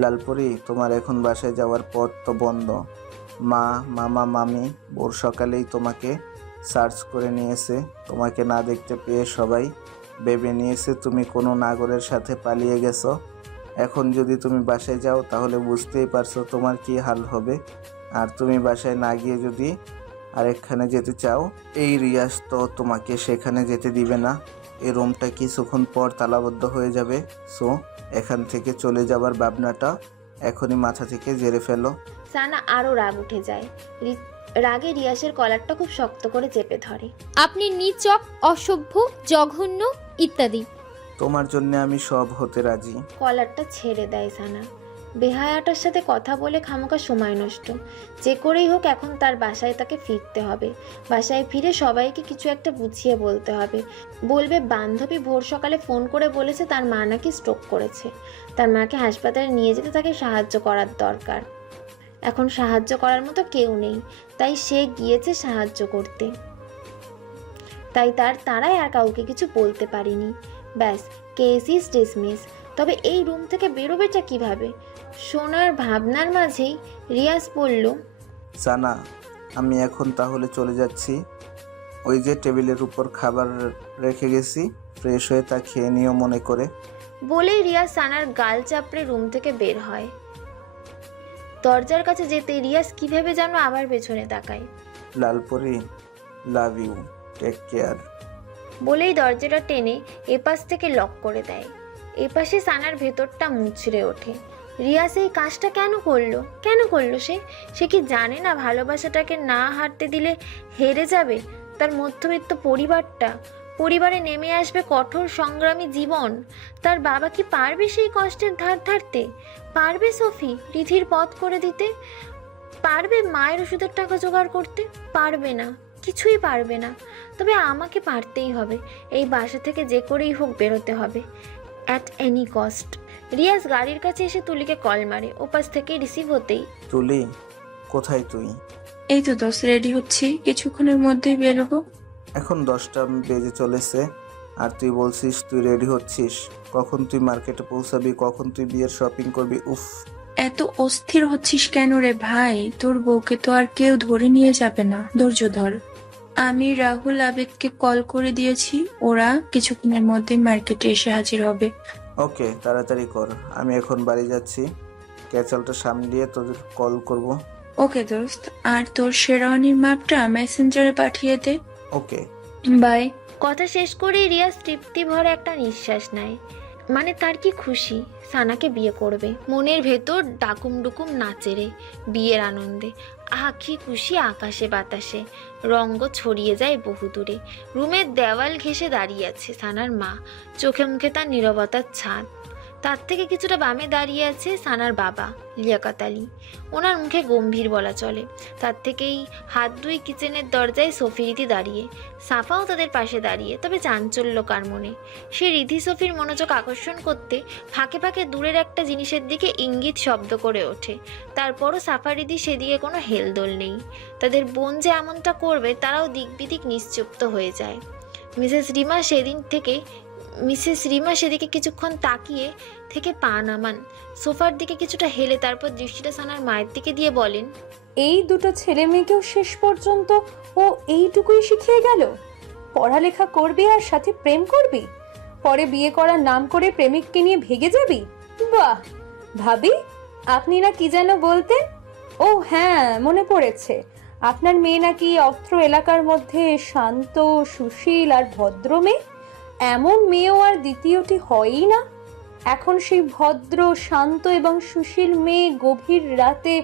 লালপরি, তোমার এখন বাসায় যাওয়ার পথ তো বন্ধ। মা, মামা, মামি ভোর সকালেই তোমাকে সার্চ করে নিয়েছে। তোমাকে না দেখতে পেয়ে সবাই ভেবে নিয়েছে তুমি কোনো নাগরের সাথে পালিয়ে গেছো। এখন যদি তুমি বাসায় যাও তাহলে বুঝতেই পারছো তোমার কি হাল হবে। আর তুমি বাসায় না গিয়ে যদি আরেকখানে যেতে চাও, এই রিয়াজ তো তোমাকে সেখানে যেতে দিবে না। এই রুমটা কিছুক্ষণ পর তালাবদ্ধ হয়ে যাবে। সো এখান থেকে চলে যাবার ভাবনাটা এখনই মাথা থেকে ঝেড়ে ফেলো। সানা আরও রাগ উঠে যায়। রাগে রিয়াজের কলারটা খুব শক্ত করে চেপে ধরে। আপনি নীচক, অসভ্য, জঘন্য ইত্যাদি। তোমার জন্য আমি সব হতে রাজি। কলারটা ছেড়ে দেয় সানা। বেহায়াটার সাথে কথা বলে খামোকা সময় নষ্ট। যে করেই হোক এখন তার বাসায় তাকে ফিরতে হবে। বাসায় ফিরে সবাইকে কিছু একটা বুঝিয়ে বলতে হবে। বলবে বান্ধবী ভোর সকালে ফোন করে বলেছে তার মা নাকি স্ট্রোক করেছে। তার মাকে হাসপাতালে নিয়ে যেতে তাকে সাহায্য করার দরকার। এখন সাহায্য করার মতো কেউ নেই, তাই সে গিয়েছে সাহায্য করতে। তাই তার তারাই আর কাউকে কিছু বলতে পারিনি। ব্যাস, কেস ইজ ডিসমিস। তবে এই রুম থেকে বেরোবেটা কিভাবে? সোনার ভাবনার মাঝেই রিয়াজ বলল, সানা, আমি এখন তাহলে চলে যাচ্ছি। ওই যে টেবিলের উপর খাবার রেখে গেছি, ফ্রেশ হয়ে তা খেয়ে নিও মনে করে। বলেই রিয়াজ সানার গাল চাপড়ে রুম থেকে বের হয়। দরজার কাছে যেতে রিয়াজ কিভাবে যেন আবার পেছনে তাকায়। লালপরি, লাভ ইউ, টেক কেয়ার। বলেই দরজাটা টেনে এপাশ থেকে লক করে দেয়। এপাশে সানার ভেতরটা মুচড়ে ওঠে। রিয়াজ এই কাজটা কেন করলো সে কি জানে না ভালোবাসাটাকে না হারতে দিলে হেরে যাবে তার মধ্যবিত্ত পরিবারে নেমে আসবে কঠোর সংগ্রামী জীবন। তার বাবা কি পারবে সেই কষ্টের ধার ধারতে? পারবে সফি রিধির পথ করে দিতে? পারবে মায়ের ওষুধের টাকা জোগাড় করতে? পারবে না, কিছুই পারবে না। তবে আমাকে পারতেই হবে। এই বাসা থেকে যে করেই হোক বেরোতে হবে, অ্যাট এনি কস্ট। রিয়াজ গাড়ির কাছে এসে তুলিকে কল মারে। ওপাশ থেকে রিসিভ হতেই, তুলি, কোথায় তুই? এই তো দোস্ত, রেডি হচ্ছি, কিছুক্ষণের মধ্যেই বেরোবো। এখন 10টা বেজে চলেছে আর তুই বলছিস তুই রেডি হচ্ছিস? কখন তুই মার্কেটে পৌঁছাবি? কখন তুই বিয়ের শপিং করবি? উফ, এত অস্থির হচ্ছিস কেন রে ভাই? তোর বউকে তো আর কেউ ধরে নিয়ে যাবে না, ধৈর্য ধর। আমি রাহুল আবেদকে কল করে দিয়েছি, ওরা কিছুক্ষণের মধ্যে মার্কেটে এসে হাজির হবে। ওকে, তাড়াতাড়ি কর, আমি এখন বাড়ি যাচ্ছি। ক্যাচালটা সামলিয়ে তোদের কল করব। ওকে দোস্ত, আর তোর শেরওয়ানির মাপটা মেসেঞ্জারে পাঠিয়ে দে। ওকে, বাই। কথা শেষ করেই রিয়াজ তৃপ্তি ভরে একটা নিঃশ্বাস নেয়। মানে তার কি খুশি সানাকে বিয়ে করবে। মনের ভেতর ডাকুম ডুকুম নাচে রে বিয়ের আনন্দে। আহা কি খুশি আকাশে বাতাসে, রঙ্গ ছড়িয়ে যায় বহুদূরে। রুমের দেওয়াল ঘেঁষে দাঁড়িয়ে আছে সানার মা, চোখে মুখে তার নীরবতার ছাদ। তার থেকে কিছুটা বামে দাঁড়িয়ে আছে সানার বাবা লিয়াকত আলী। ওনার মুখে গম্ভীর বলা চলে। তার থেকেই হাত দুই কিচেনের দরজায় সফি রীতি দাঁড়িয়ে, সাফাও তাদের পাশে দাঁড়িয়ে। তবে চাঞ্চল্য কার মনে? সে রিধি সফির মনোযোগ আকর্ষণ করতে ফাঁকে ফাঁকে দূরের একটা জিনিসের দিকে ইঙ্গিত শব্দ করে ওঠে। তারপরও সাফা রিধি সেদিকে কোনো হেলদোল নেই। তাদের বোন যে এমনটা করবে তারাও দিক বিদিক নিশ্চুপ্ত হয়ে যায়। মিসেস রিমা সেদিকে কিছুক্ষণ তাকিয়ে থেকে পা নামান, সোফার দিকে কিছুটা হেলে তারপর দৃষ্টিটা সানার মায়ের দিকে দিয়ে বলেন, এই দুটো ছেলে মেয়েকেও শেষ পর্যন্ত ও এইটুকুই শিখিয়ে গেল? পড়ালেখা করবি আর সাথে প্রেম করবি, পরে বিয়ে করার নাম করে প্রেমিককে নিয়ে ভেগে যাবি? বাহ ভাবি, আপনি না কি যেন বলতেন? ও হ্যাঁ, মনে পড়েছে, আপনার মেয়ে নাকি অত্র এলাকার মধ্যে শান্ত, সুশীল আর ভদ্র মেয়ে। এমন মেয়েও আর দ্বিতীয়টি হয়ই না। এখন সেই ভদ্র, শান্ত এবং সুশীল মেয়ে গভীর রাতে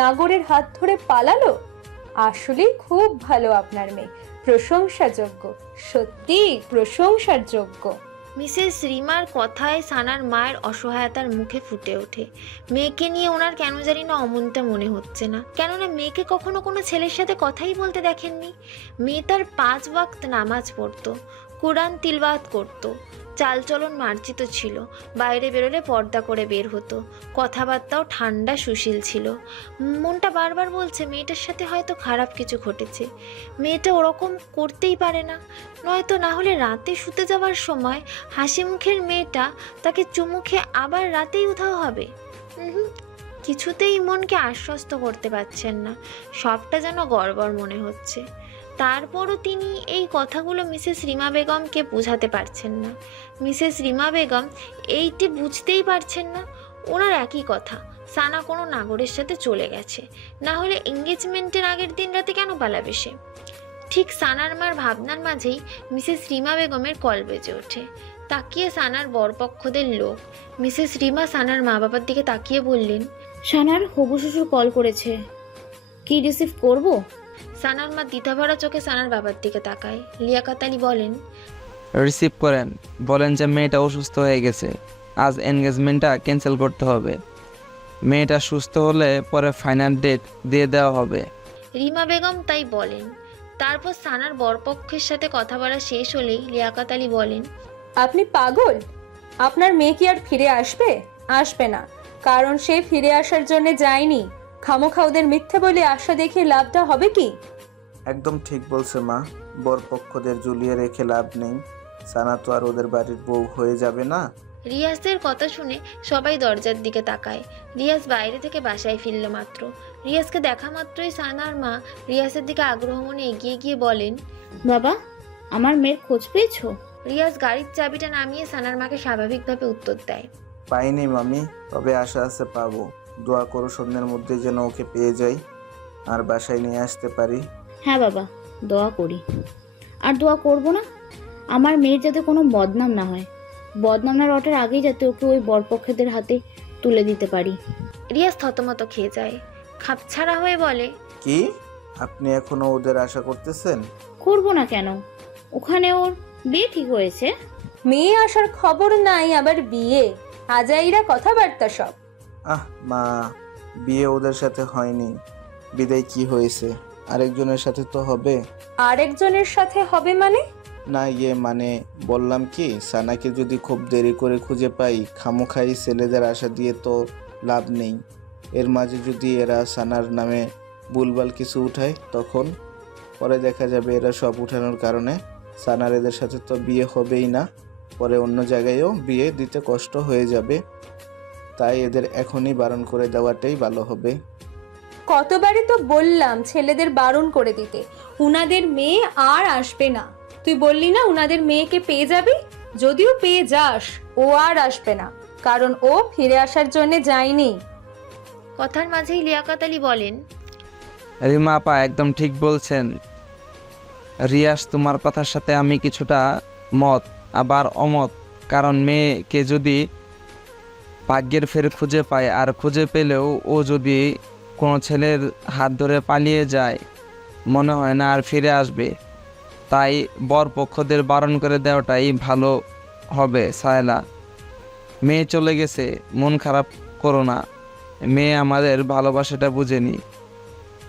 নাগরের হাত ধরে পালালো। আসলেই খুব ভালো আপনার মেয়ে, প্রশংসাযোগ্য, সত্যি প্রশংসার যোগ্য। মিসেস রিমার কথায় সানার মায়ের অসহায়তার মুখে ফুটে ওঠে। মেয়েকে নিয়ে ওনার কেন জানি না অমনটা মনে হচ্ছে না। কেননা মেয়েকে কখনো কোনো ছেলের সাথে কথাই বলতে দেখেননি। মেয়ে তার 5 ওয়াক্ত নামাজ পড়তো, কোরআন তিলওয়াত করতো, চালচলন মার্জিত ছিল, বাইরে বেরোলে পর্দা করে বের হতো, কথাবার্তাও ঠান্ডা সুশীল ছিল। মনটা বারবার বলছে মেয়েটার সাথে হয়তো খারাপ কিছু ঘটেছে। মেয়েটা ওরকম করতেই পারে না, নয়তো না হলে রাতে শুতে যাওয়ার সময় হাসি মুখের মেয়েটা তাকে চুমু খেয়ে আবার রাতেই উধাও হবে। কিছুতেই মনকে আশ্বস্ত করতে পারছেন না, সবটা যেন গড়বড় মনে হচ্ছে। তারপরও তিনি এই কথাগুলো মিসেস রিমা বেগমকে বোঝাতে পারছেন না। মিসেস রিমা বেগম এইটি বুঝতেই পারছেন না। ওনার একই কথা, সানা কোনো নাগরের সাথে চলে গেছে, না হলে এঙ্গেজমেন্টের আগের দিন রাতে কেন পালাবে সে? ঠিক সানার মার ভাবনার মাঝেই মিসেস রিমা বেগমের কল বেজে ওঠে। তাকিয়ে সানার বরপক্ষদের লোক। মিসেস রিমা সানার মা বাবার দিকে তাকিয়ে বললেন, সানার হবু শ্বশুর কল করেছে, কি রিসিভ করব? সানার মা দ্বিধাভরা চোখে সানার বাবার দিকে তাকায়। লিয়াকত আলী বলেন, রিসিভ করেন, বলেন যে মেয়েটা অসুস্থ হয়ে গেছে, আজ এনগেজমেন্টটা ক্যান্সেল করতে হবে। মেয়েটা সুস্থ হলে পরে ফাইনাল ডেট দিয়ে দেওয়া হবে। রিমা বেগম তাই বলেন। তারপর সানার বরপক্ষের সাথে কথা বলা শেষ হলেই লিয়াকত আলী বলেন, আপনি পাগল? আপনার মেয়ে কি আর ফিরে আসবে? আসবে না, কারণ সে ফিরে আসার জন্য যায়নি। খামোখা ওদের মিথ্যে বলে আশা দেখে লাভটা হবে কি? একদম ঠিক বলছে মা, বরপক্ষদের ঝুলিয়ে রেখে লাভ নেই। সানা তো আর ওদের বাড়ির বউ হয়ে যাবে না। রিয়াজের কথা শুনে সবাই দরজার দিকে তাকায়। রিয়াজ বাইরে থেকে বাসায় ফিরল মাত্র। রিয়াজকে দেখা মাত্রই সানার মা রিয়াজের দিকে আগ্রহ মনে এগিয়ে গিয়ে বলেন, বাবা, আমার মেয়ের খোঁজ পেয়েছো? রিয়াজ গাড়ির চাবিটা নামিয়ে সানার মাকে স্বাভাবিকভাবে উত্তর দেয়, পাইনি মামি, তবে আশা আছে পাবো। দোয়া করো সন্ধ্যের মধ্যে যেন ওকে পেয়ে যাই আর বাসায় নিয়ে আসতে পারি। হ্যাঁ বাবা, দোয়া করি। আর দোয়া করব না, আমার মেয়ের যাতে কোনো বদনাম না হয়, বদনাম না রটার আগেই যাতে ওকে ওই বরপক্ষদের হাতে তুলে দিতে পারি। রিয়াজ থতমত খেয়ে যায়, খাপছাড়া হয়ে বলে, কি আপনি এখনো ওদের আশা করতেছেন? করব না কেন, ওখানে ওর বিয়ে ঠিক হয়েছে। মেয়ে আসার খবর নাই, আবার বিয়ে? আজাইরা কথাবার্তা সব। আহ মা, বিয়ে ওদের সাথে হয়নি, বিদায় কি হয়েছে? আরেকজনের সাথে তো হবে। আরেকজনের সাথে হবে মানে? না মানে বললাম কি, সানাকে যদি খুব দেরি করে খুঁজে পাই, খামোখাই ছেলেদের আশা দিয়ে তো লাভ নেই। এর মাঝে যদি এরা সানার নামে ভুলভাল কিছু উঠায়, তখন পরে দেখা যাবে এরা সব উঠানোর কারণে সানার এদের সাথে তো বিয়ে হবেই না, পরে অন্য জায়গায়ও বিয়ে দিতে কষ্ট হয়ে যাবে। তাই এদের এখনই বারণ করে দেওয়াটাই ভালো হবে। কতবারই তো বললাম ছেলেদের বারণ করে দিতে, উনাদের মেয়ে আর আসবে না। তুই বললি না উনাদের মেয়েকে পেয়ে যাবি? যদিও পেয়ে যাস, ও আর আসবে না, কারণ ও ফিরে আসার জন্য যায়নি। কথার মাঝেই লিয়াকত আলী বলেন, রিমা আপা একদম ঠিক বলছেন। রিয়াজ, তোমার কথার সাথে আমি কিছুটা মত আবার অমত। কারণ মেয়েকে যদি ভাগ্যের ফের খুঁজে পায়, আর খুঁজে পেলেও ও যদি কোনো ছেলের হাত ধরে পালিয়ে যায়, মনে হয় না আর ফিরে আসবে। তাই বর পক্ষদের বারণ করে দেওয়াটাই ভালো হবে। সায়লা, মেয়ে চলে গেছে, মন খারাপ করো না। মেয়ে আমাদের ভালোবাসাটা বুঝেনি,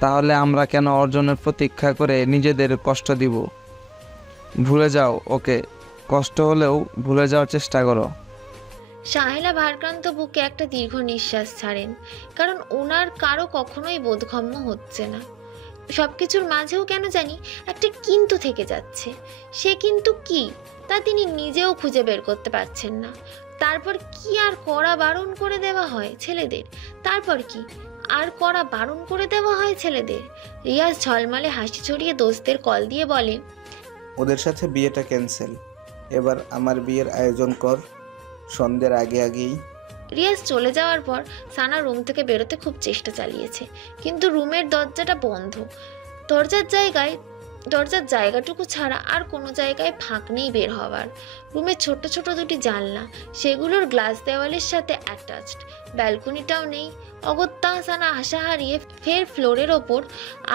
তাহলে আমরা কেন অর্জনের প্রতীক্ষা করে নিজেদের কষ্ট দিব? ভুলে যাও ওকে, কষ্ট হলেও ভুলে যাওয়ার চেষ্টা করো। সাহেলা ভারাক্রান্ত বুকে একটা দীর্ঘ নিঃশ্বাস ছাড়েন, কারণ ওনার কারো কখনোই বোধগম্য হচ্ছে না। সবকিছুর মাঝেও কেন জানি একটা কিন্তু থেকে যাচ্ছে। সে কিন্তু কি তা তিনি নিজেও খুঁজে বের করতে পারছেন না। তারপর কি আর করা বারণ করে দেওয়া হয় ছেলেদের? তারপর কি আর করা বারণ করে দেওয়া হয় ছেলেদের? রিয়াজ ঝলমলে হাসি ছড়িয়ে দোস্তের কল দিয়ে বলে, ওদের সাথে বিয়েটা ক্যান্সেল, এবার আমার বিয়ের আয়োজন কর সন্ধ্যের আগে আগেই। রিয়াজ চলে যাওয়ার পর সানা রুম থেকে বেরোতে খুব চেষ্টা চালিয়েছে, কিন্তু রুমের দরজাটা বন্ধ। দরজার জায়গাটুকু ছাড়া আর কোনো জায়গায় ফাঁক নেই বের হওয়ার। রুমের ছোট ছোট দুটি জানলা, সেগুলোর গ্লাস দেওয়ালের সাথে অ্যাটাচড। ব্যালকনিটাও নেই। অগত্যা সানা আশা হারিয়ে ফের ফ্লোরের ওপর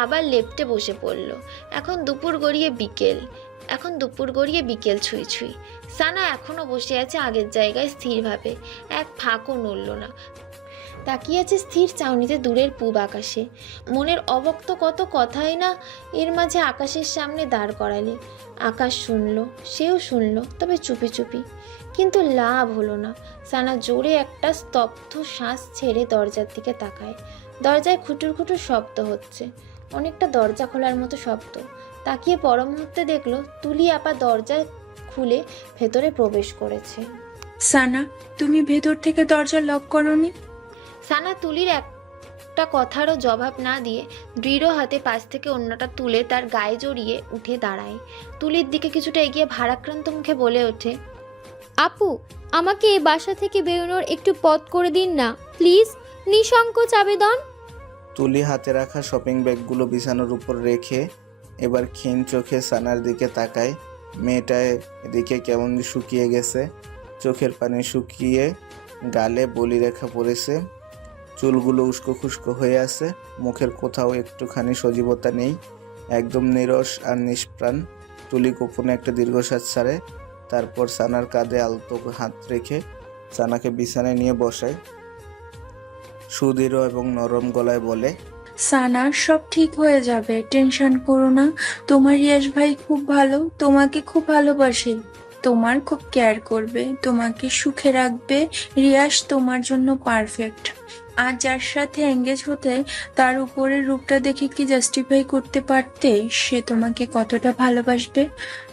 আবার লেপ্টে বসে পড়ল। এখন দুপুর গড়িয়ে বিকেল ছুঁই ছুঁই। সানা এখনও বসে আছে আগের জায়গায় স্থিরভাবে, এক ফাঁকও নড়ল না। তাকিয়ে আছে স্থির চাউনিতে দূরের পূব আকাশে। মনের অবক্ত কত কথাই না এর মাঝে আকাশের সামনে দাঁড় করালে। আকাশ শুনল, সেও শুনল, তবে চুপি চুপি। কিন্তু লাভ হলো না। সানা জোরে একটা স্তব্ধ শ্বাস ছেড়ে দরজার দিকে তাকায়। দরজায় খুটুর খুটুর শব্দ হচ্ছে, অনেকটা দরজা খোলার মতো শব্দ। তাকিয়ে পর মুহূর্তে দেখলো তুলি আপা দরজা খুলে ভেতরে প্রবেশ করেছে। সানা, তুমি ভেতর থেকে দরজা লক করোনি? সানা তুলির একটা কথারও জবাব না দিয়ে দৃঢ় হাতে পাশ থেকে অন্যটা তুলে তার গায়ে জড়িয়ে উঠে দাঁড়ায়। তুলির দিকে কিছুটা এগিয়ে ভারাক্রান্ত মুখে বলে ওঠে, আপু, আমাকে এই বাসা থেকে বেরোনোর একটু পথ করে দিন না প্লিজ, নিঃসংকোচ আবেদন। তুলি হাতে রাখা শপিং ব্যাগগুলো বিছানার উপর রেখে এবার ক্ষীণ চোখে সানার দিকে তাকায়। মেয়েটা এদিকে কেমন শুকিয়ে গেছে, চোখের পানি শুকিয়ে গালে বলিরেখা পড়েছে, চুলগুলো উস্কো খুস্কো হয়ে আছে, মুখের কোথাও একটুখানি সজীবতা নেই, একদম নিরস আর নিষ্প্রাণ। তুলি গোপনে একটা দীর্ঘশ্বাস ছাড়ে, তারপর সানার কাঁধে আলতো হাত রেখে সানাকে বিছানায় নিয়ে বসায়। সুদৃঢ় এবং নরম গলায় বলে, সানা, সব ঠিক হয়ে যাবে, টেনশন করো না। তোমার রিয়াজ ভাই খুব ভালো, তোমাকে খুব ভালোবাসে, তোমার খুব কেয়ার করবে, তোমাকে সুখে রাখবে। রিয়াজ তোমার জন্য পারফেক্ট। আর যার সাথে এঙ্গেজ হতে তার উপরের রূপটা দেখে কি জাস্টিফাই করতে পারতে সে তোমাকে কতটা ভালোবাসবে,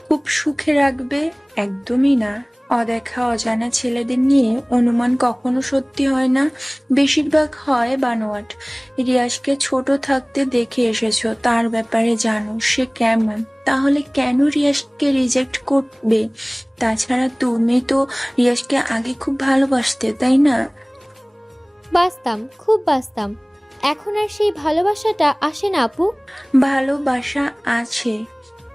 খুব সুখে রাখবে? একদমই না। অদেখা অজানা ছেলেদের নিয়ে অনুমান কখনো সত্যি হয় না, বেশিরভাগ হয় বানোয়াট। রিয়াজকে ছোট থাকতে দেখে এসেছো, তার ব্যাপারে জানো সে কেমন, তাহলে কেন রিয়াজকে রিজেক্ট করবে? তাছাড়া তুমি তো রিয়াজকে আগে খুব ভালোবাসতে, তাই না? বাসতাম, খুব বাসতাম। এখন আর সেই ভালোবাসাটা আসে না আপু। ভালোবাসা আছে,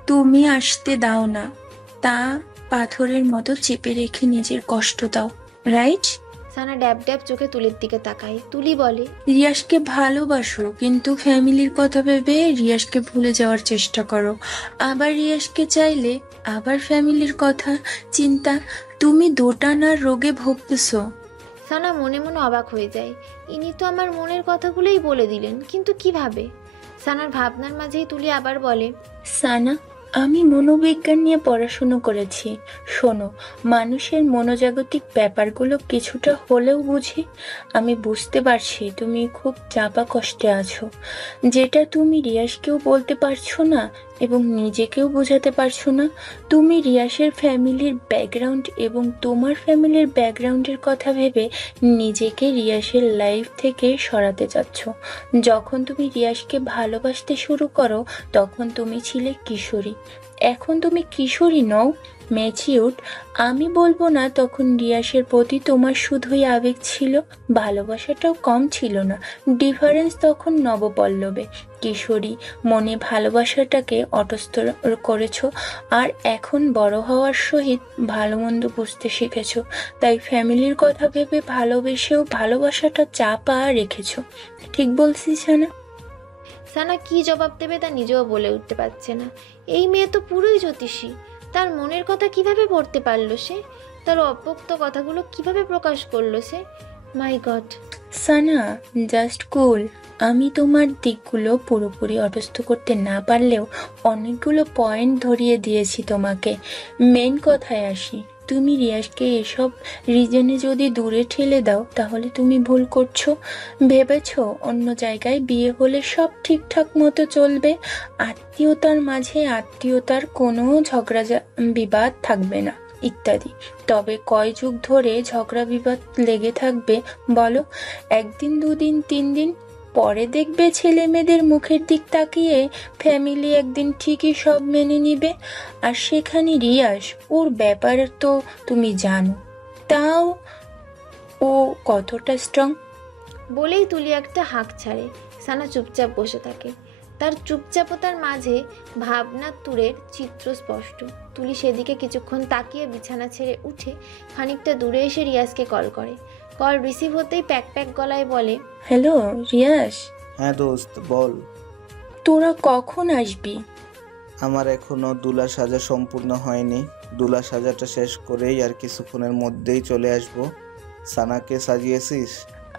তুমি আসতে দাও না, তা পাথরের মতো চেপে রেখে নিজের কষ্ট দাও, রাইট? সানা ড্যাব ড্যাব চোখে তুলির দিকে তাকায়। তুলি বলে, রিয়াজকে ভালোবাসো, কিন্তু ফ্যামিলির কথা ভেবে রিয়াজকে ভুলে যাওয়ার চেষ্টা করো। আবার রিয়াজকে চাইলে আবার ফ্যামিলির কথা চিন্তা, তুমি দোটানার রোগে ভুগতেছো। সানা মনে মনে অবাক হয়ে যায়। ইনি তো আমার মনের কথাগুলোই বলে দিলেন, কিন্তু কিভাবে? সানার ভাবনার মাঝেই তুলি আবার বলে, সানা, আমি মনোবিজ্ঞান নিয়ে পড়াশুনো করেছি। শোনো, মানুষের মনোজাগতিক ব্যাপারগুলো কিছুটা হলেও বুঝি। আমি বুঝতে পারছি তুমি খুব চাপা কষ্টে আছো, যেটা তুমি রিয়াজকেও বলতে পারছো না এবং নিজেকেও বোঝাতে পারছো না। তুমি রিয়াজের ফ্যামিলির ব্যাকগ্রাউন্ড এবং তোমার ফ্যামিলির ব্যাকগ্রাউন্ডের কথা ভেবে নিজেকে রিয়াজের লাইফ থেকে সরাতে চাচ্ছ। যখন তুমি রিয়াজকে ভালোবাসতে শুরু করো তখন তুমি ছিলে কিশোরী, এখন তুমি কিশোরী নও, ম্যাচিউরড। আমি বলবো না তখন রিয়াসের প্রতি তোমার শুধুই আবেগ ছিল, ভালোবাসাটাও কম ছিল না। ডিফারেন্স তখন নবপল্লবে। কিশোরী মনে ভালোবাসাটাকে অটস্থ করেছো, আর এখন বড় হওয়ার সহিত ভালো মন্দ বুঝতে শিখেছো। তাই ফ্যামিলির কথা ভেবে ভালোবেসেও ভালোবাসাটা চাপা রেখেছো। ঠিক বলছিস না? সানা কি জবাব দেবে তা নিজেও বলে উঠতে পারছে না। এই মেয়ে তো পুরোই জ্যোতিষী। তার মনের কথা কিভাবে পড়তে পারলো সে? তার অব্যক্ত কথাগুলো কিভাবে প্রকাশ করলো সে? মাই গড। সানা, জাস্ট কুল। আমি তোমার দিকগুলো পুরোপুরি অটস্থ করতে না পারলেও অনেকগুলো পয়েন্ট ধরিয়ে দিয়েছি তোমাকে। মেন কথায় আসি, তুমি রিয়াজকে এসব রিজনে যদি দূরে ঠেলে দাও তাহলে তুমি ভুল করছো। ভেবেছো অন্য জায়গায় বিয়ে হলে সব ঠিকঠাক মতো চলবে, আত্মীয়তার মাঝে আত্মীয়তার কোনো ঝগড়া বিবাদ থাকবে না ইত্যাদি। তবে কয় যুগ ধরে ঝগড়া বিবাদ লেগে থাকবে বলো? একদিন, দুদিন, 3 দিন পরে দেখবে ছেলে মেয়েদের মুখের দিক তাকিয়ে ফ্যামিলি একদিন ঠিকই সব মেনে নিবে। আর সেখানে রিয়াস, ওর ব্যাপার তো তুমি জানো, তাও ও কতটা স্ট্রং। বলেই তুলি একটা হাঁক ছাড়ে। সানা চুপচাপ বসে থাকে। তার চুপচাপতার মাঝে ভাবনার তুরের চিত্র স্পষ্ট। তুলি সেদিকে কিছুক্ষণ তাকিয়ে বিছানা ছেড়ে উঠে খানিকটা দূরে এসে রিয়াজকে কল করে। কল রিসিভ হতেই প্যাক প্যাক গলায় বলে, হ্যালো রিয়াস, হ্যাঁ দোস্ত বল। তোরা কখন আসবি? আমার এখনো দুলা সাজা সম্পূর্ণ হয়নি। দুলা সাজাটা শেষ করেই আর কিছুক্ষণের মধ্যেই চলে আসব। সানাকে সাজিয়েছিস?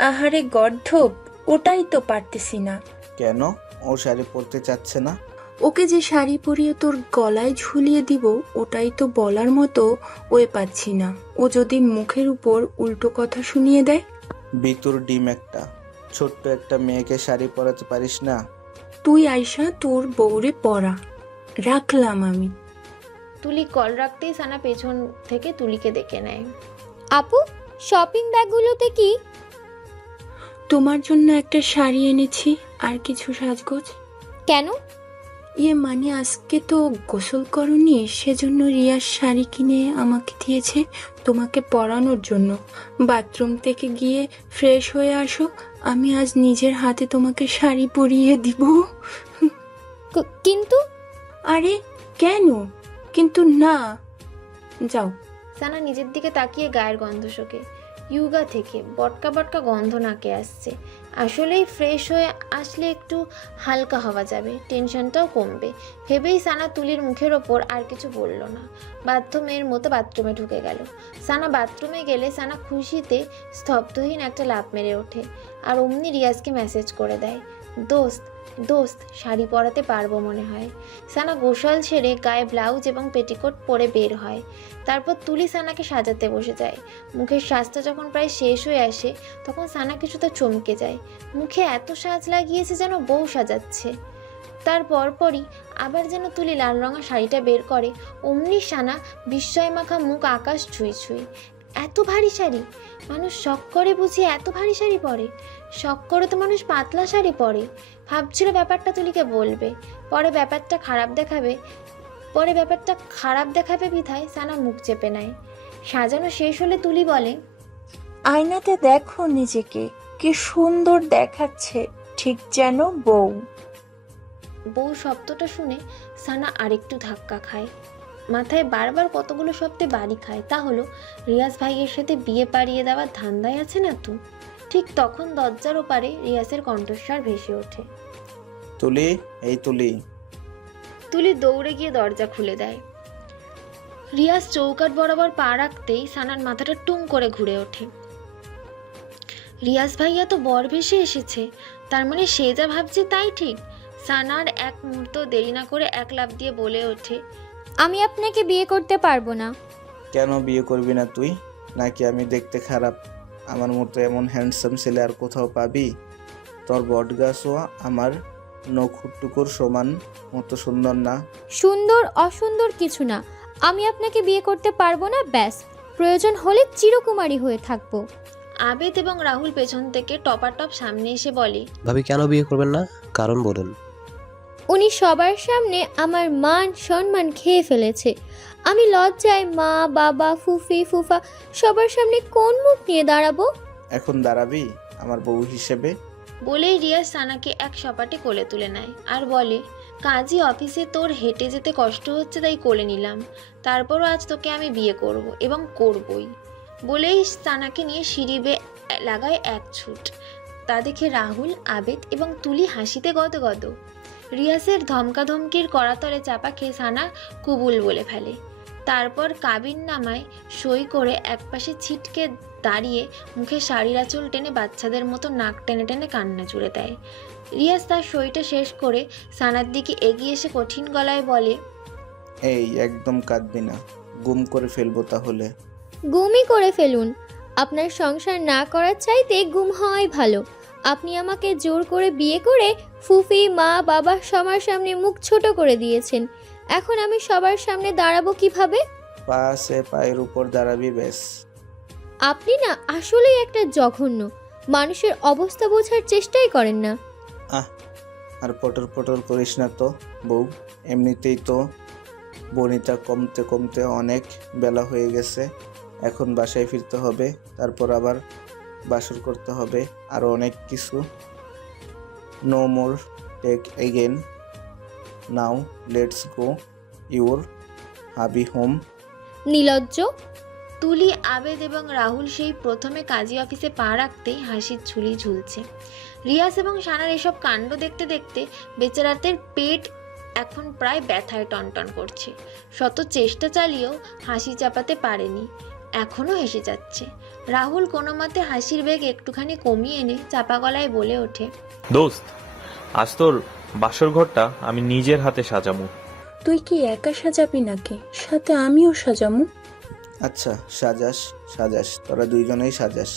আহারে গর্ধপ, ওটাই তো পারতেছি না। কেন? ও শাড়ি পরতে চাচ্ছে না? ওকে যে শাড়ি পরিয়ে তোর গলায় ঝুলিয়ে দিব ওটাই তো বলার মতো ওয়ে পাচ্ছি না। ও যদি মুখের উপর উল্টো কথা শুনিয়ে দেয়? বিতুর ডিম একটা। ছোট্ট একটা মেয়েকে শাড়ি পরাতে পারিস না? তুই আইসা তোর বউরে পরা। রাখলাম আমি। তুলি কল রাখতেই সানা পেছন থেকে তুলিকে ডেকে নেয়। আপু, শপিং ব্যাগগুলোতে কি? তোমার জন্য একটা শাড়ি এনেছি আর কিছু সাজগোজ। কেন? মানে আজকে তো গোসল করনি, সেজন্য রিয়ার শাড়ি কিনে আমাকে দিয়েছে তোমাকে পরানোর জন্য। বাথরুম থেকে গিয়ে ফ্রেশ হয়ে আসো, আমি আজ নিজের হাতে তোমাকে শাড়ি পরিয়ে দিব। কিন্তু আরে কেন কিন্তু না? যাও। সানা নিজের দিকে তাকিয়ে গায়ের গন্ধ শোকে। ইউগা থেকে বটকা বটকা গন্ধ নাকে আসছে। আসলেই ফ্রেশ হয়ে আসলে একটু হালকা হওয়া যাবে, টেনশনটাও কমবে ভেবেই সানা তুলির মুখের ওপর আর কিছু বলল না। বাথরুমের মতো বাথরুমে ঢুকে গেল। সানা বাথরুমে গেলে সানা খুশিতে স্তব্ধহীন একটা লাফ মেরে ওঠে আর অমনি রিয়াজকে মেসেজ করে দেয়, দোস্ত দোস্ত শাড়ি পরাতে পারবো মনে হয়। সানা গোসল ছেড়ে গায়ে ব্লাউজ এবং পেটিকোট পরে বের হয়। তারপর তুলি সানাকে সাজাতে বসে যায়। মুখের সাজটা যখন প্রায় শেষ হয়ে আসে তখন সানা কিছুটা চমকে যায়। মুখে এত সাজ লাগিয়েছে যেন বউ সাজাচ্ছে। তার পরপরই আবার যেন তুলি লাল রঙা শাড়িটা বের করে। অমনি সানা বিস্ময় মাখা মুখ আকাশ ছুঁই ছুঁই। এত ভারী শাড়ি! মানুষ শখ করে বুঝি এত ভারী শাড়ি পরে? শখ করে তো মানুষ পাতলা শাড়ি পরে। ভাবছিল ব্যাপারটা তুলিকে বলবে, পরে ব্যাপারটা খারাপ দেখাবে বিধায় সানা মুখ চেপে নেয়। সাজানো শেষ হলে তুলি বলে, আয়নাতে দেখো নিজেকে, কি সুন্দর দেখাচ্ছে, ঠিক যেন বউ। বউ শব্দটা শুনে সানা আরেকটু ধাক্কা খায়। মাথায় বারবার কতগুলো শব্দে বাড়ি খায়। তা হলো রিয়াজ ভাইয়ের সাথে বিয়ে পাড়িয়ে দেওয়ার ধান্দায় আছে না তো? ঠিক তখন দরজার ওপারে রিয়াজের কণ্ঠস্বর ভেসে ওঠে, তুলি, এই তুলি। তুলি দৌড়ে গিয়ে দরজা খুলে দেয়। রিয়াজ চৌকাঠ বরাবর পা রাখতেই সানার মাথাটা টুং করে ঘুরে ওঠে। রিয়াজ ভাইয়া তো বর ভেসে এসেছে, তার মানে সে যা ভাবছে তাই ঠিক। সানার এক মুহূর্ত দেরি না করে এক লাফ দিয়ে বলে ওঠে, আমি আপনাকে বিয়ে করতে পারবো না। কেন বিয়ে করবি না তুই? নাকি আমি দেখতে খারাপ? আমার মতো এমন হ্যান্ডসাম ছেলে আর কোথাও পাবি? তোর বটগাছও আমার নখটুকুর সমান মতো সুন্দর না? সুন্দর অসুন্দর কিছু না, আমি আপনাকে বিয়ে করতে পারবো না, ব্যাস। প্রয়োজন হলে চিরকুমারী হয়ে থাকবো। আবেদ এবং রাহুল পেছন থেকে টপাটপ সামনে এসে বলে, ভাবি কেন বিয়ে করবেন না? কারণ বলুন। উনি সবার সামনে আমার মান সম্মান খেয়ে ফেলেছে। আমি লজ্জায় মা বাবা ফুফি ফুফা সবার সামনে কোন মুখ নিয়ে দাঁড়াবো? এখন দাঁড়াবি আমার বউ হিসেবে? বলেই রিয়াজ সানাকে এক সপাটে কোলে তুলে নেয় আর বলে, কাজী অফিসে তোর হেঁটে যেতে কষ্ট হচ্ছে তাই কোলে নিলাম, তারপরও আজ তোকে আমি বিয়ে করব এবং করবই। বলেই সানাকে নিয়ে সিঁড়ি বেয়ে লাগায় এক ছুট। তা দেখে রাহুল, আবেদ এবং তুলি হাসিতে গদগদ। রিয়াজের ধমকাধমকির করাতলে চাপা খেয়ে সানা কুবুল বলে ফেলে। তারপর কাবিন নামায় সই করে একপাশে ছিটকে দাঁড়িয়ে মুখে শাড়ির আঁচল টেনে বাচ্চাদের মতো নাক টেনে টেনে কান্না জুড়ে দেয়। রিয়াজ তার সইটা শেষ করে সানার দিকে এগিয়ে এসে কঠিন গলায় বলে, এই একদম কাঁদবি না, গুম করে ফেলবো তাহলে। গুমই করে ফেলুন। আপনার সংসার না করার চাইতে গুম হওয়াই ভালো। আপনি আমাকে জোর করে বিয়ে করে ফুফি মা বাবা সবার সামনে মুখ ছোট করে দিয়েছেন। এখন আমি সবার সামনে দাঁড়াবো কিভাবে? পাশে পায়ের উপর দাঁড়াবি ব্যাস। আপনি না আসলেই একটা জঘন্য। মানুষের অবস্থা বোঝার চেষ্টাই করেন না। আর পটর পটর করিস না তো বউ, এমনিতেই তো বনিতা কমতে কমতে অনেক বেলা হয়ে গেছে। এখন বাসায় ফিরতে হবে, তারপর আবার বাসর করতে হবে, আরও অনেক কিছু। No more take again, now let's go your hubby home. নির্লজ্জ। তুলি, আবেদ এবং রাহুল সেই প্রথমে কাজী অফিসে পা রাখতেই হাসির ঝুলি ঝুলছে। রিয়াজ এবং সানার এসব কাণ্ড দেখতে দেখতে বেচারাদের পেট এখন প্রায় ব্যথায় টনটন করছে। শত চেষ্টা চালিয়েও হাসি চাপাতে পারেনি, এখনও হেসে যাচ্ছে। রাহুল কোনো মতে হাসির বেগ একটুখানি কমিয়ে এনে চাপা গলায় বলে ওঠে, দোস্ত, আজ তোর বাসর ঘরটা আমি নিজের হাতে সাজামু। তুই কি একা সাজাবি নাকি সাথে আমিও সাজামু? আচ্ছা সাজাস সাজাস, তোরা দুইজনেই সাজাস।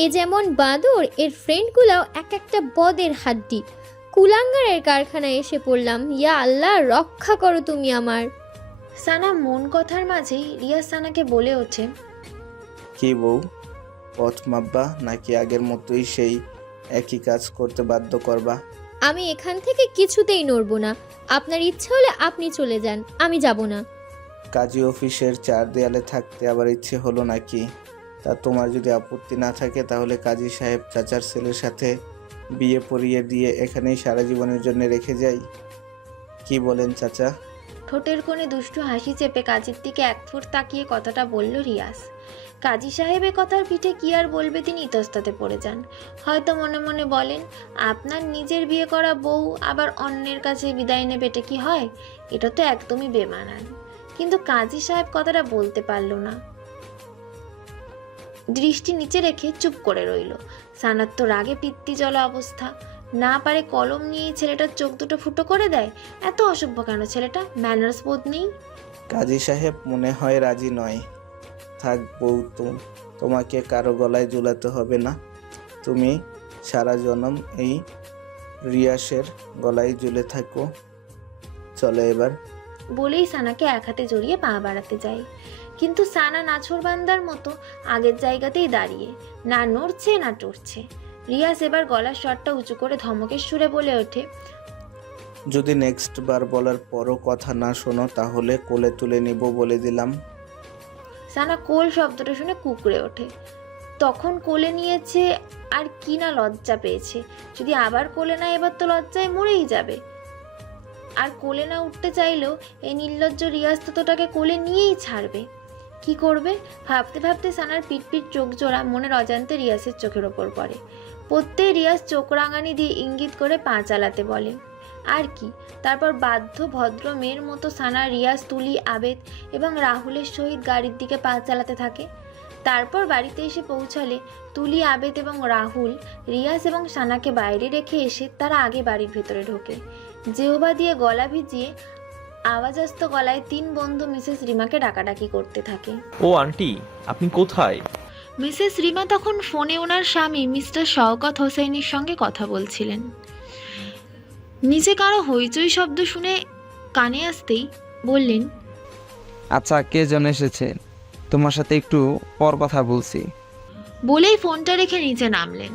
এ যেমন বাঁদর, এর ফ্রেন্ডগুলাও এক একটা বদের হাড্ডি। কুলাঙ্গারের কারখানায় এসে পড়লাম। ইয়া আল্লাহ, রক্ষা করো তুমি আমার। সানা মন কথার মাঝেই রিয়াজ সানাকে বলে ওঠে, কি বউ, পথ মাপবা নাকি আগের মতোই সেই একই কাজ করতে বাধ্য করবা? আমি এখান থেকে কিছুতেই নড়বো না। আপনার ইচ্ছে হলে আপনি চলে যান, আমি যাব না। কাজী অফিসের চার দেয়ালে থাকতে আবার ইচ্ছে হলো নাকি? তা তোমার যদি আপত্তি না থাকে তাহলে কাজী সাহেব চাচার ছেলের সাথে বিয়ে পড়িয়ে দিয়ে এখানেই সারা জীবনের জন্য রেখে যাই। কি বলেন চাচা? ঠোঁটের কোণে দুষ্টু হাসি চেপে কাজীর দিকে এক ফুট তাকিয়ে কথাটা বলল রিয়াজ। কাজী সাহেবের কথার পিঠে কি আর বলবে, তিনি ইতস্ততে পড়ে যান। হয়তো মনে মনে বলেন, আপনার নিজের বিয়ে করা বউ আবার অন্যের কাছে বিদায় নেবে, এটা কি হয়? এটা তো একদমই বেমানান। কিন্তু কাজী সাহেব কথাটা বলতে পারল না, দৃষ্টি নিচে রেখে চুপ করে রইল। সানার তো রাগে পিত্তি জ্বলা অবস্থা, না পারে কলম নিয়ে ছেলেটার চোখ দুটো ফুটো করে দেয়। এত অসভ্য কেন ছেলেটা, ম্যানার্স বোধ নেই। কাজী সাহেব মনে হয় রাজি নয়। থাক বউ, তোমাকে কারো গলায় ঝুলাতে হবে না। তুমি সারা জনম এই রিয়াসের গলায় ঝুলে থাকো। চলো এবার। বলেই সানাকে এক হাতে জড়িয়ে পা বাড়াতে যায়, কিন্তু সানা নাছোড়বান্দার মতো আগের জায়গাতেই দাঁড়িয়ে, না নড়ছে না টরছে। রিয়াজ এবার গলার স্বরটা উঁচু করে ধমকের সুরে বলে ওঠে, যদি নেক্সট বার বলার পরও কথা না শোনো তাহলে কোলে তুলে নিব বলে দিলাম। সানা কোল শব্দটা শুনে কুকড়ে ওঠে। তখন কোলে নিয়েছে আর কি না লজ্জা পেয়েছে। যদি আবার কোলে না, এবার তো লজ্জায় মরেই যাবে। আর কোলে না উঠতে চাইলেও এই নির্লজ্জ রিয়াজ তো তোটাকে কোলে নিয়েই ছাড়বে। কি করবে ভাবতে ভাবতে সানার পিটপিট চোখ জোড়া মনের অজান্তে রিয়াজের চোখের ওপর পড়ে। পড়তেই রিয়াজ চোখ রাঙানি দিয়ে ইঙ্গিত করে পা চালাতে বলে। আর কি, তারপর বাধ্য ভদ্র মেয়ের মতো সানা, রিয়াজ, তুলি, আবেদ এবং রাহুলের সহিত গাড়ির দিকে পা চালাতে থাকে। তারপর বাড়িতে এসে পৌঁছালে তুলি, আবেদ এবং রাহুল রিয়াজ এবং সানাকে বাইরে রেখে এসে তারা আগে বাড়ির ভেতরে ঢোকে। জেহবা দিয়ে গলা ভিজিয়ে আওয়াজাস্ত গলায় তিন বন্ধু মিসেস রিমাকে ডাকাডাকি করতে থাকে। ও আন্টি, আপনি কোথায়? মিসেস রিমা তখন ফোনে ওনার স্বামী মিস্টার শওকত হোসেনের সঙ্গে কথা বলছিলেন। নিচে কারো হইচই শব্দ শুনে কানে আসতেই বললেন, আচ্ছা, কে যেন এসেছে, তোমার সাথে একটু পর কথা বলছি। বলেই ফোনটা রেখে নিচে নামলেন।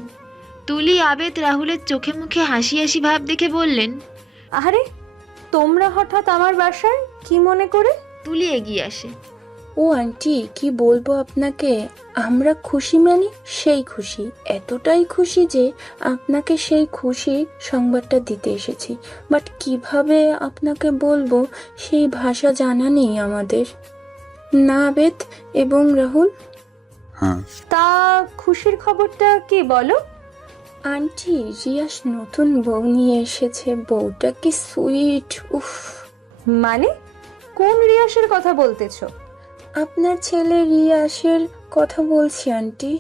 তুলি, আবেদ রাহুলের চোখে মুখে হাসি হাসি ভাব দেখে বললেন, আরে তোমরা হঠাৎ আমার বাসায় কি মনে করে? তুলি এগিয়ে আসে। ও আন্টি, কি বলবো আপনাকে, আমরা খুশি মানে সেই খুশি, এতটাই খুশি যে আপনাকে সেই খুশি সংবাদটা দিতে এসেছি। বাট কিভাবে আপনাকে বলবো সেই ভাষা জানা নেই আমাদের। না আবেদ এবং রাহুল? হুম। তা খুশির খবরটা কি বলো? আন্টি, রিয়াস নতুন বউ নিয়ে এসেছে, বউটা কি সুইট! উফ! মানে কোন রিয়াসের কথা বলতেছো? আপনার ছেলে রিয়াসের কথা বলছি আন্টি।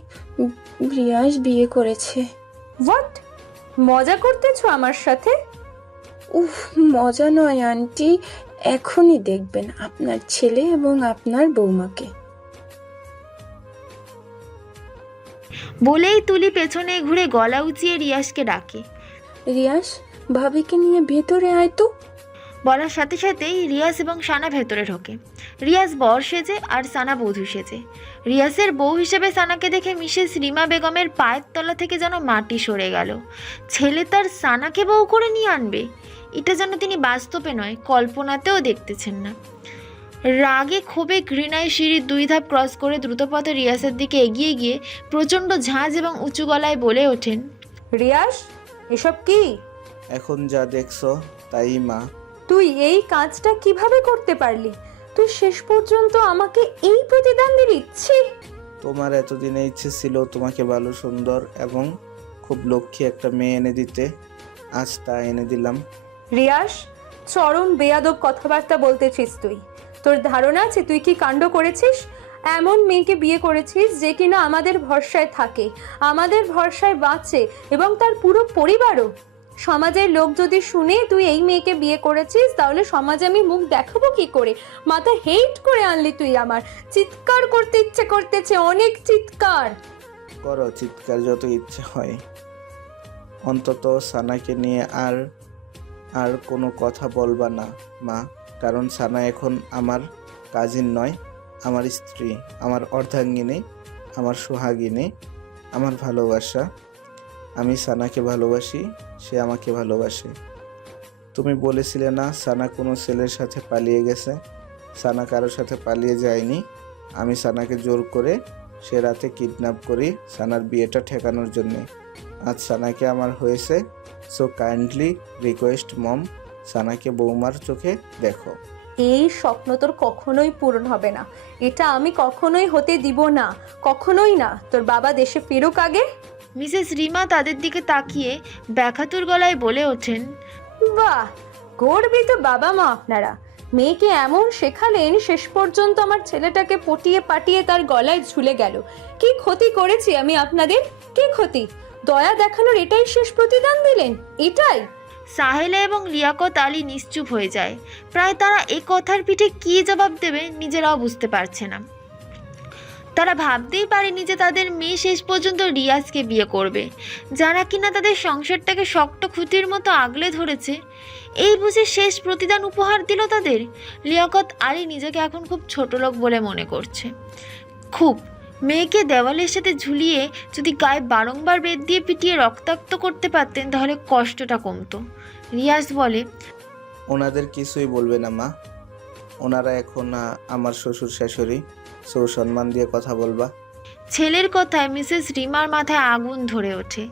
রিয়াস বিয়ে করেছে। হোয়াট? মজা করতেছো আমার সাথে? উফ, মজা নয় আন্টি, এখনই দেখবেন আপনার ছেলে এবং আপনার বৌমাকে। বলেই তুলি পেছনে ঘুরে গলা উঁচিয়ে রিয়াসকে ডাকে। রিয়াস, ভাবিকে নিয়ে ভেতরে আয় তো। বলার সাথে সাথেই রিয়াস এবং সানা ভেতরে ঢোকে। রিয়াস বর সেজে আর সানা বধূ সেজে। রিয়াসের বউ হিসেবে সানাকে দেখে মিসেস রিমা বেগমের পায়ের তলা থেকে যেন মাটি সরে গেল। ছেলে তার সানাকে বউ করে নিয়ে আনবে, এটা যেন তিনি বাস্তবে নয় কল্পনাতেও দেখতেছেন না। রাগে ক্ষোভে ঘৃণায় সিঁড়ির 2 ধাপ ক্রস করে দ্রুতপথে রিয়াসের দিকে এগিয়ে গিয়ে প্রচণ্ড ঝাঁজ এবং উঁচু গলায় বলে ওঠেন, রিয়াস, এসব কি? এখন যা দেখছো তাই মা। তুই এই কাজটা কিভাবে করতে পারলি? তুই শেষ পর্যন্ত আমাকে এই প্রতিদান দিলি? ছি! তোমার এতদিনে ইচ্ছে ছিল তোমাকে ভালো, সুন্দর এবং খুব লক্ষ্মী একটা মেয়ে এনে দিতে, আজ তা এনে দিলাম। রিয়াস, চরম বেয়াদব কথাবার্তা বলতেছিস তুই। তোর ধারণা আছে তুই কি কাণ্ড করেছিস? এমন মেয়েকে বিয়ে করেছিস যে কিনা আমাদের ভরসায় থাকে, আমাদের ভরসায় বাঁচে এবং তার পুরো পরিবারও। সমাজের লোক যদি শুনে তুই এই মেয়েকে বিয়ে করেছিস, তাহলে সমাজে আমি মুখ দেখাবো কি করে? মাথা হেট করে আনলি তুই আমার। চিৎকার করতে ইচ্ছে করতেছে, অনেক চিৎকার। করো চিৎকার, যত ইচ্ছে হয়। অন্তত সানাকে নিয়ে আর কোনো কথা বলবা না মা, কারণ সানা এখন আমার কাজিন নয়, আমার স্ত্রী, আমার অর্ধাঙ্গিনী, আমার সোহাগিনী, আমার ভালোবাসা। আমি সানাকে ভালোবাসি, সে আমাকে ভালোবাসে। তুমি বলেছিলে না সানা কোনো ছেলের সাথে পালিয়ে গেছে? সানা কারোর সাথে পালিয়ে যায়নি। আমি সানাকে জোর করে সে রাতে কিডন্যাপ করি সানার বিয়েটা ঠেকানোর জন্যে। আজ সানাকে আমার হয়েছে, সো কাইন্ডলি রিকোয়েস্ট মম, সানাকে বৌমার চোখে দেখো। এই স্বপ্ন তোর কখনোই পূরণ হবে না, এটা আমি কখনোই হতে দিব না, কখনোই না। তোর বাবা দেশে ফেরুক আগে। মিসেস রিমা তাদের দিকে তাকিয়ে ব্যাখাতুর গলায় বলে ওঠেন, বাহ, গর্বিত বাবা মা আপনারা। মেয়েকে এমন শেখালেন, শেষ পর্যন্ত আমার ছেলেটাকে পটিয়ে পাটিয়ে তার গলায় ঝুলে গেল। কি ক্ষতি করেছি আমি আপনাদের? কি ক্ষতি? দয়া দেখানোর এটাই শেষ প্রতিদান দিলেন? এটাই? সাহেলা এবং লিয়াকত আলী নিশ্চুপ হয়ে যায়। প্রায় তারা এ কথার পিঠে কী জবাব দেবে নিজেরাও বুঝতে পারছে না। তারা ভাবতেই পারেনি যে তাদের মেয়ে শেষ পর্যন্ত রিয়াজকে বিয়ে করবে, যারা কিনা তাদের সংসারটাকে শক্ত খুঁটির মতো আগলে ধরেছে। এই বুঝে শেষ প্রতিদান উপহার দিল তাদের। লিয়াকত আলী নিজেকে এখন খুব ছোট লোক বলে মনে করছে। খুব মেয়েকে দেওয়ালের সাথে ঝুলিয়ে যদি গায়ে বারংবার বেত দিয়ে পিটিয়ে রক্তাক্ত করতে পারতেন তাহলে কষ্টটা কমতো। রিয়াজ বলে, ওনাদের কিছুই বলবে না মা, ওনারা এখন আমার শ্বশুর শাশুড়ি, সো সম্মান দিয়ে কথা বলবা। ছেলের কথায় মিসেস রিমার মাথায় আগুন ধরে ওঠে।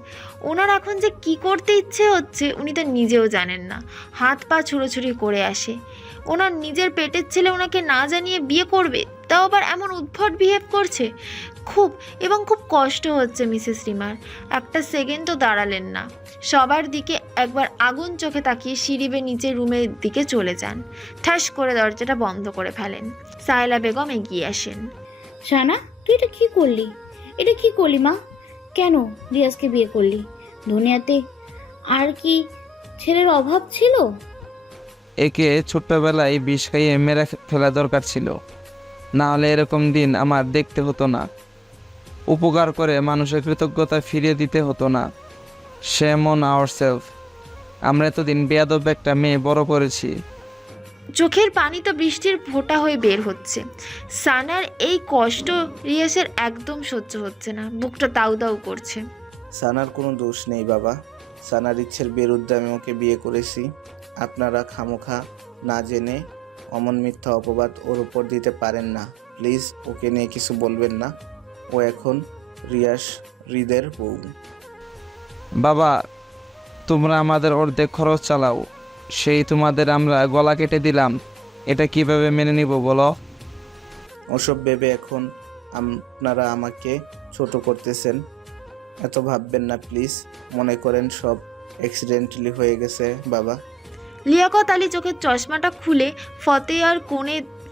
ওনার এখন যে কি করতে ইচ্ছে হচ্ছে উনি তো নিজেও জানেন না। হাত পা ছুড়োছুড়ি করে আসে। ওনার নিজের পেটের ছেলে ওনাকে না জানিয়ে বিয়ে করবে, তাও আবার এমন উদ্ভট বিহেভ করছে। খুব কষ্ট হচ্ছে মিসেস রিমার। একটা সেকেন্ডও দাঁড়ালেন না, সবার দিকে একবার আগুন চোখে তাকিয়ে সিঁড়ি বেয়ে নিচে রুমের দিকে চলে যান। ঠাস করে দরজাটা বন্ধ করে ফেলেন। সাহেলা বেগম এগিয়ে আসেন। সানা, তুই এটা কি করলি? এটা কি করলি মা? কেন রিয়াজকে বিয়ে করলি? দুনিয়াতে আর কি ছেলের অভাব ছিল? একে ছোট্টবেলায় বিষ খাইয়ে মেরে ফেলা দরকার ছিল, না হলে এরকম দিন আমার দেখতে হতো না। উপকার করে মানুষের কৃতজ্ঞতা ফিরিয়ে দিতে হতো না। Shame on ourself. আমরা এতদিন বেয়াদব একটা মেয়ে বড় করেছি। চোখের পানি তো বৃষ্টির ফোঁটা হয়ে বের হচ্ছে। সানার এই কষ্ট রিয়াসের একদম সহ্য হচ্ছে না, বুকটা দাউ দাউ করছে। সানার কোনো দোষ নেই বাবা, সানার ইচ্ছের বিরুদ্ধে আমি ওকে বিয়ে করেছি। আপনারা খামোখা না জেনে অমন মিথ্যা অপবাদ ওর উপর দিতে পারেন না। প্লিজ ওকে নিয়ে কিছু বলবেন না। ও এখন রিয়াস হৃদের বউ। বাবা, তোমরা আমাদের অর্ধেক খরচ চালাও, সেই তোমাদের আমরা গলা কেটে দিলাম, এটা কিভাবে মেনে নিব বলো? ওসব ভেবে এখন আপনারা আমাকে ছোট করতেছেন, এত ভাববেন না প্লিজ। মনে করেন সব অ্যাক্সিডেন্টালি হয়ে গেছে বাবা। লিয়াকত আলী চোখের চশমাটা খুলে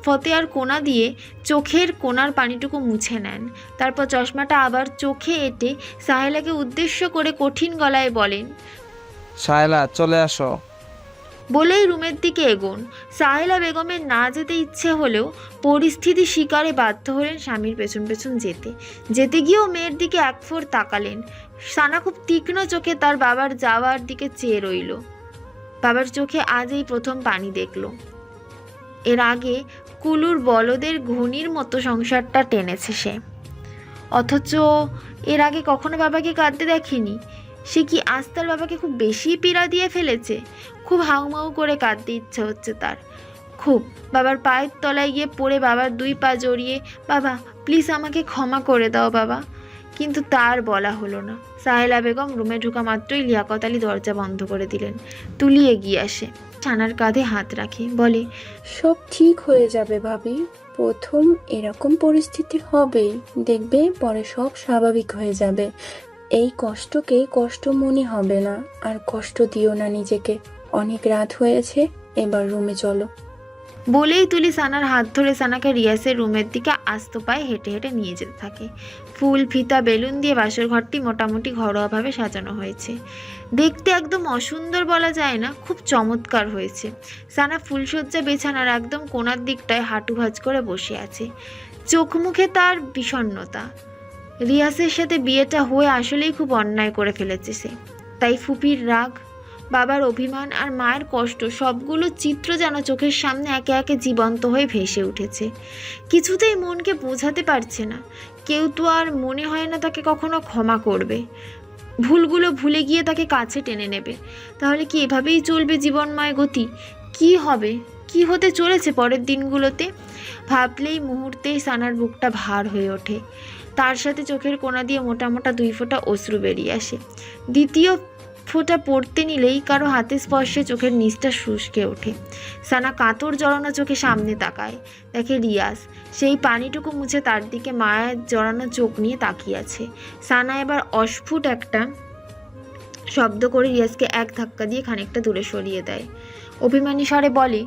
ফতে আর কোনা দিয়ে চোখের কোনার পানিটুকু মুছে নেন। তারপর চশমাটা আবার চোখে এঁটে সাহেলাকে উদ্দেশ্য করে কঠিন গলায় বলেন, সাহেলা চলে আসো। বলেই রুমের দিকে এগোন। সাহেলা বেগমের না যেতে ইচ্ছে হলেও পরিস্থিতি শিকারে বাধ্য হলেন স্বামীর পেছন পেছন যেতে। যেতে গিয়েও মেয়ের দিকে এক ফোর তাকালেন। সানা খুব তীক্ষ্ণ চোখে তার বাবার যাওয়ার দিকে চেয়ে রইল। বাবার চোখে আজ এই প্রথম পানি দেখল। এর আগে কুলুর বলদের ঘনির মতো সংসারটা টেনেছে সে, অথচ এর আগে কখনো বাবাকে কাঁদতে দেখেনি। সে কি আজ তার বাবাকে খুব বেশি পীড়া দিয়ে ফেলেছে? খুব হাউমাউ করে কাঁদতে ইচ্ছে হচ্ছে তার, খুব। বাবার পায়ের তলায় গিয়ে পড়ে বাবার দুই পা জড়িয়ে, বাবা প্লিজ আমাকে ক্ষমা করে দাও বাবা। কিন্তু তার বলা হলো না। সাহেলা বেগম রুমে ঢোকা মাত্রই লিয়াকত আলী দরজা বন্ধ করে দিলেন। তুলি এগিয়ে আসে, ছানার কাঁধে হাত রাখে, বলে, সব ঠিক হয়ে যাবে ভাবি। প্রথম এরকম পরিস্থিতি হবেই, দেখবে পরে সব স্বাভাবিক হয়ে যাবে। এই কষ্টকে কষ্ট মনে হবে না, আর কষ্ট দিও না নিজেকে। অনেক রাত হয়েছে, এবার রুমে চলো। বলেই তুলি সানার হাত ধরে সানাকে রিয়াসের রুমের দিকে আস্ত পায়ে হেঁটে হেঁটে নিয়ে যেতে থাকে। ফুল, ফিতা, বেলুন দিয়ে বাসর ঘরটি মোটামুটি ঘরোয়াভাবে সাজানো হয়েছে। দেখতে একদম অসুন্দর বলা যায় না, খুব চমৎকার হয়েছে। সানা ফুলসজ্জা বিছানার একদম কোণার দিকটায় হাঁটু ভাঁজ করে বসে আছে। চোখ মুখে তার বিষণ্ণতা। রিয়াসের সাথে বিয়েটা হয়ে আসলেই খুব অন্যায় করে ফেলেছে সে। তাই ফুপির রাগ, বাবার অভিমান আর মায়ের কষ্ট সবগুলো চিত্র যেন চোখের সামনে একে একে জীবন্ত হয়ে ভেসে উঠেছে। কিছুতেই মনকে বোঝাতে পারছে না। কেউ তো আর মনে হয় না তাকে কখনো ক্ষমা করবে, ভুলগুলো ভুলে গিয়ে তাকে কাছে টেনে নেবে। তাহলে কি এভাবেই চলবে জীবনময় গতি? কি হবে, কি হতে চলেছে পরের দিনগুলোতে? ভাবলেই মুহূর্তেই সানার বুকটা ভার হয়ে ওঠে। তার সাথে চোখের কোণা দিয়ে মোটা মোটা 2 ফোঁটা অশ্রু বেরিয়ে আসে। দ্বিতীয় ফোঁটা পড়তে নিলেই কারো হাতে স্পর্শে চোখের নিচটা শুষ্কে ওঠে। সানা কাতর জড়ানো চোখে সামনে তাকায়, দেখে রিয়াজ সেই পানিটুকু মুছে তার দিকে মায়ের জড়ানো চোখ নিয়ে তাকিয়ে আছে। সানা এবার অস্ফুট একটা শব্দ করে রিয়াজকে এক ধাক্কা দিয়ে খানিকটা দূরে সরিয়ে দেয়। অভিমানী স্বরে বলে,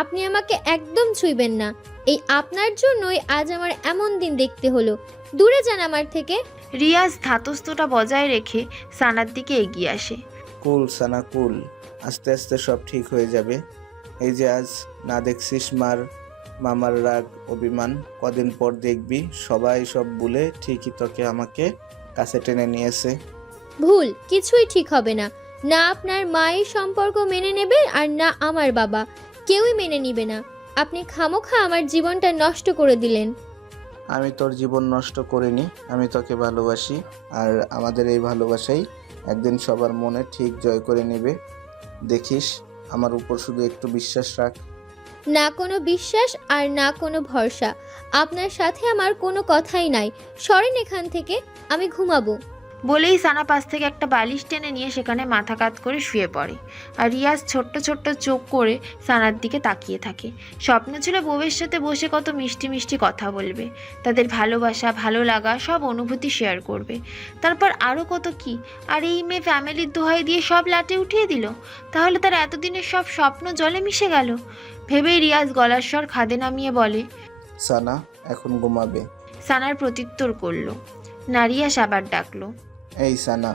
আপনি আমাকে একদম ছুঁইবেন না। এই আপনার জন্যই আজ আমার এমন দিন দেখতে হলো। দূরে যান আমার থেকে। রিয়াজ ধাতস্থটা বজায় রেখে সানার দিকে এগিয়ে আসে। কুল সানা কুল, আস্তে আস্তে সব ঠিক হয়ে যাবে। এই যে আজ না দেখছিস মামার রাগ অভিমান, কদিন পর দেখবি সবাই সব ভুলে ঠিকই তোকে আমাকে কাছে টেনে নিয়েছে। ভুল কিছুই ঠিক হবে না। না আপনার মায়ের সম্পর্ক মেনে নেবে, আর না আমার বাবা, কেউই মেনে নিবে না। আপনি খামোখা আমার জীবনটা নষ্ট করে দিলেন। আমি তোর জীবন নষ্ট করিনি, আমি তোকে ভালোবাসি। আর আমাদের এই ভালোবাসাই একদিন সবার মনে ঠিক জয় করে নেবে। দেখিস, আমার উপর শুধু একটু বিশ্বাস রাখ। না কোনো বিশ্বাস আর না কোনো ভরসা। আপনার সাথে আমার কোনো কথাই নাই। সরেন এখান থেকে, আমি ঘুমাবো। বলেই সানা পাশ থেকে একটা বালিশ টেনে নিয়ে সেখানে মাথা কাত করে শুয়ে পড়ে। আর রিয়াজ ছোট্ট ছোট্ট চোখ করে সানার দিকে তাকিয়ে থাকে। স্বপ্ন ছিল বউয়ের সাথে বসে কত মিষ্টি মিষ্টি কথা বলবে, তাদের ভালোবাসা, ভালো লাগা, সব অনুভূতি শেয়ার করবে। তারপর আরও কত কি। আর এই মেয়ে ফ্যামিলির দোহাই দিয়ে সব লাটে উঠিয়ে দিল। তাহলে তার এতদিনের সব স্বপ্ন জলে মিশে গেল। ভেবেই রিয়াজ গলার স্বর খাদে নামিয়ে বলে, সানা এখন ঘুমাবে। সানার প্রত্যুত্তর করলো না। রিয়াজ আবার ডাকলো, এই সানা।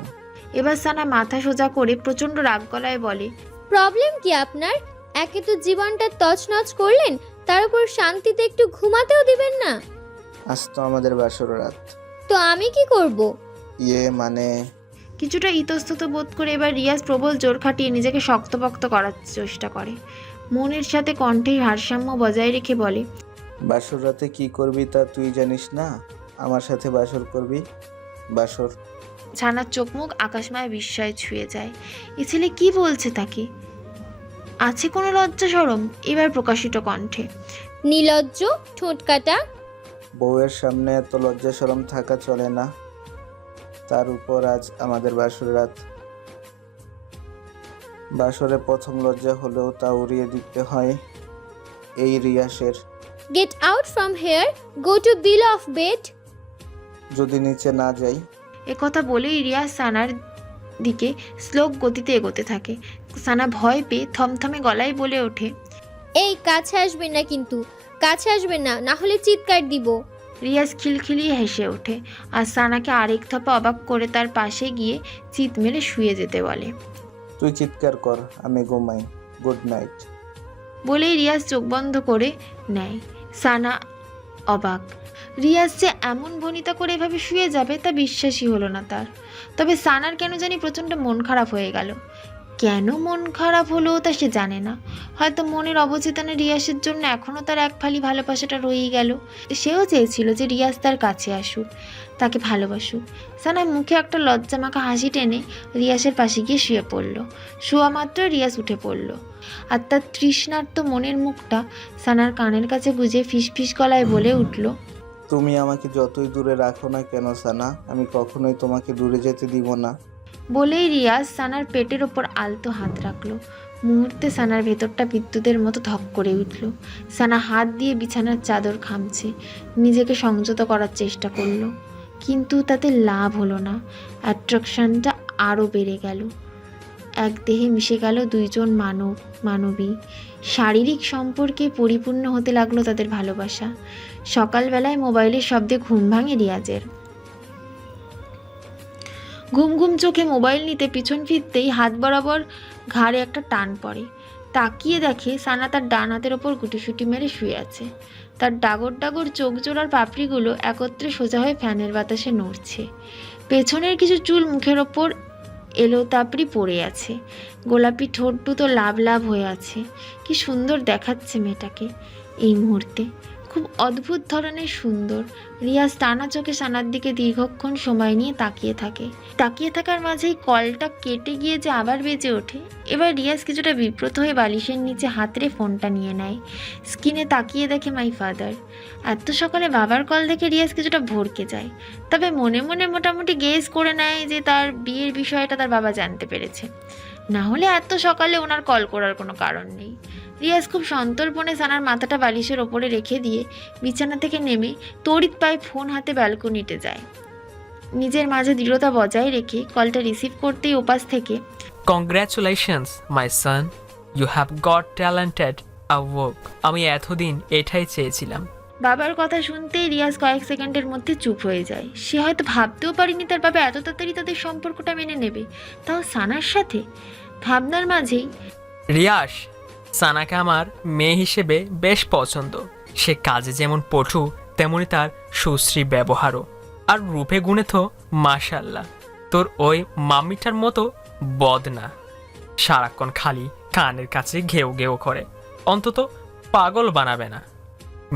এবার সানা মাথা সোজা করে প্রচণ্ড রাগ গলায় বলে, প্রবলেম কি আপনার? একে তো জীবনটা তছনছ করলেন, তার উপর শান্তিতে একটু ঘুমাতেও দিবেন না। আজ তো আমাদের বাসর রাত। তো আমি কি করব? মানে কিছুটা ইতস্তত বোধ করে এবার রিয়াজ প্রবল জোর খাটিয়ে নিজেকে শক্তপোক্ত করার চেষ্টা করে। মনের সাথে কণ্ঠের ভারসাম্য বজায় রেখে বলে, বাসর রাতে কি করবি তা তুই জানিস না? আমার সাথে বাসর করবি। বাসর। ছানার চোখ মুখ আকাশময় বিস্ময়ে ছুঁয়ে যায়। এ ছেলে কি বলছে তাকে? আছে কোনো লজ্জা সরম? এবার প্রকাশিত কণ্ঠে। নির্লজ্জ, ঠোঁট কাটা। বউয়ের সামনে এত লজ্জা শরম থাকা চলে না। তার উপর আজ আমাদের বাসর রাত। বাসরে প্রথম লজ্জা হলেও তা উড়িয়ে দিতে হয় এই রিয়াসের। Get out from here, go to below of bed. যদি নিচে না যাই? একথা বলেই রিয়াজ সানার দিকে শ্লোক গতিতে এগোতে থাকে। সানা ভয় পেয়ে থমথমে গলায় বলে ওঠে, এই কাছে আসবেন না কিন্তু, কাছে আসবেন না, না হলে চিৎকার দিব। রিয়াজ খিলখিলিয়ে হেসে ওঠে আর সানাকে আরেক থাপা অবাক করে তার পাশে গিয়ে চিৎ মেরে শুয়ে যেতে বলে। তুই চিৎকার কর, আমি ঘুমাই। Good night. বলেই রিয়াজ চোখ বন্ধ করে নেয়। সানা অবাক। রিয়াজ যে এমন ভনিতা করে এভাবে শুয়ে যাবে তা বিশ্বাসই হলো না তার। তবে সানার কেন জানি প্রচণ্ড মন খারাপ হয়ে গেল। কেন মন খারাপ হলো তা সে জানে না। হয়তো মনের অবচেতনে রিয়াজের জন্য এখনও তার এক ফালি ভালোবাসাটা রয়েই গেল। সেও চেয়েছিল যে রিয়াজ তার কাছে আসুক, তাকে ভালোবাসুক। সানা মুখে একটা লজ্জামাখা হাসি টেনে রিয়াজের পাশে গিয়ে শুয়ে পড়ল। শোয়া মাত্র রিয়াজ উঠে পড়ল আর তার তৃষ্ণার্ত মনের মুখটা সানার কানের কাছে গুজে ফিসফিস গলায় বলে উঠল, তুমি আমাকে যতই দূরে রাখো না কেন সানা, আমি কখনোই তোমাকে দূরে যেতে দিব না। বলেই রিয়াজ সানার পেটের ওপর আলতো হাত রাখলো। মুহূর্তে সানার ভেতরটা বিদ্যুতের মতো ধক করে উঠল। সানা হাত দিয়ে বিছানার চাদর খামছে, নিজেকে সংযত করার চেষ্টা করলো, কিন্তু তাতে লাভ হলো না। অ্যাট্রাকশনটা আরও বেড়ে গেল। এক দেহে মিশে গেল দুইজন মানবী। শারীরিক সম্পর্কে পরিপূর্ণ হতে লাগলো তাদের ভালোবাসা। সকালবেলায় মোবাইলের শব্দে ঘুম ভাঙে রিয়াজের। ঘুম ঘুম চোখে মোবাইল নিতে পিছন ফিরতেই হাত বরাবর ঘাড়ে একটা টান পড়ে। তাকিয়ে দেখে সানা তার ডান হাতের ওপর গুটিসুটি মেরে শুয়ে আছে। তার ডাগর ডাগর চোখ জোড়ার পাপড়িগুলো একত্রে সোজা হয়ে ফ্যানের বাতাসে নড়ছে। পেছনের কিছু চুল মুখের ওপর এলো তাপড়ি পড়ে আছে। গোলাপি ঠোঁট দুটো লাভ লাভ হয়ে আছে। কি সুন্দর দেখাচ্ছে মেয়েটাকে এই মুহূর্তে, খুব অদ্ভুত ধরনের সুন্দর। রিয়াজ টানা চোখে সানার দিকে দীর্ঘক্ষণ সময় নিয়ে তাকিয়ে থাকার মাঝেই কলটা কেটে গিয়ে যে আবার বেজে ওঠে। এবার রিয়াজ কিছুটা বিব্রত হয়ে বালিশের নিচে হাতড়ে ফোনটা নিয়ে নেয়। স্ক্রিনে তাকিয়ে দেখে মাই ফাদার। এত সকালে বাবার কল দেখে রিয়াজ কিছুটা ভরকে যায়, তবে মনে মনে মোটামুটি গেস করে নেয় যে তার বিয়ের বিষয়টা তার বাবা জানতে পেরেছে। না হলে এত সকালে ওনার কল করার কোনো কারণ নেই। রিয়াজ খুব সন্তর্পণে সানার মাথাটা বালিশের ওপরে রেখে দিয়ে বিছানা থেকে নেমে তড়িৎ পায়ে ফোন হাতে ব্যালকনিতে যায়। নিজের মাঝে দৃঢ়তা বজায় রেখে কলটা রিসিভ করতেই ওপাশ থেকে, congratulations my son, you have got talented a work. আমি এতদিন এটাই চেয়েছিলাম। বাবার কথা শুনতেই রিয়াজ কয়েক সেকেন্ডের মধ্যে চুপ হয়ে যায়। সে হয়তো ভাবতেও পারেনি তার বাবা এত তাড়াতাড়ি তাদের সম্পর্কটা মেনে নেবে, তাও সানার সাথে। ভাবনার মাঝেই, রিয়াস, সানাকে আমার মেয়ে হিসেবে বেশ পছন্দ। সে কাজে যেমন পটু, তেমনি তার সুশ্রী ব্যবহারও, আর রূপে গুণে তো মাশাল্লাহ তোর ওই মাম্মিটার মতো বদনা। সারাক্ষণ খালি কানের কাছে ঘেউ ঘেউ করে, অন্তত পাগল বানাবে না।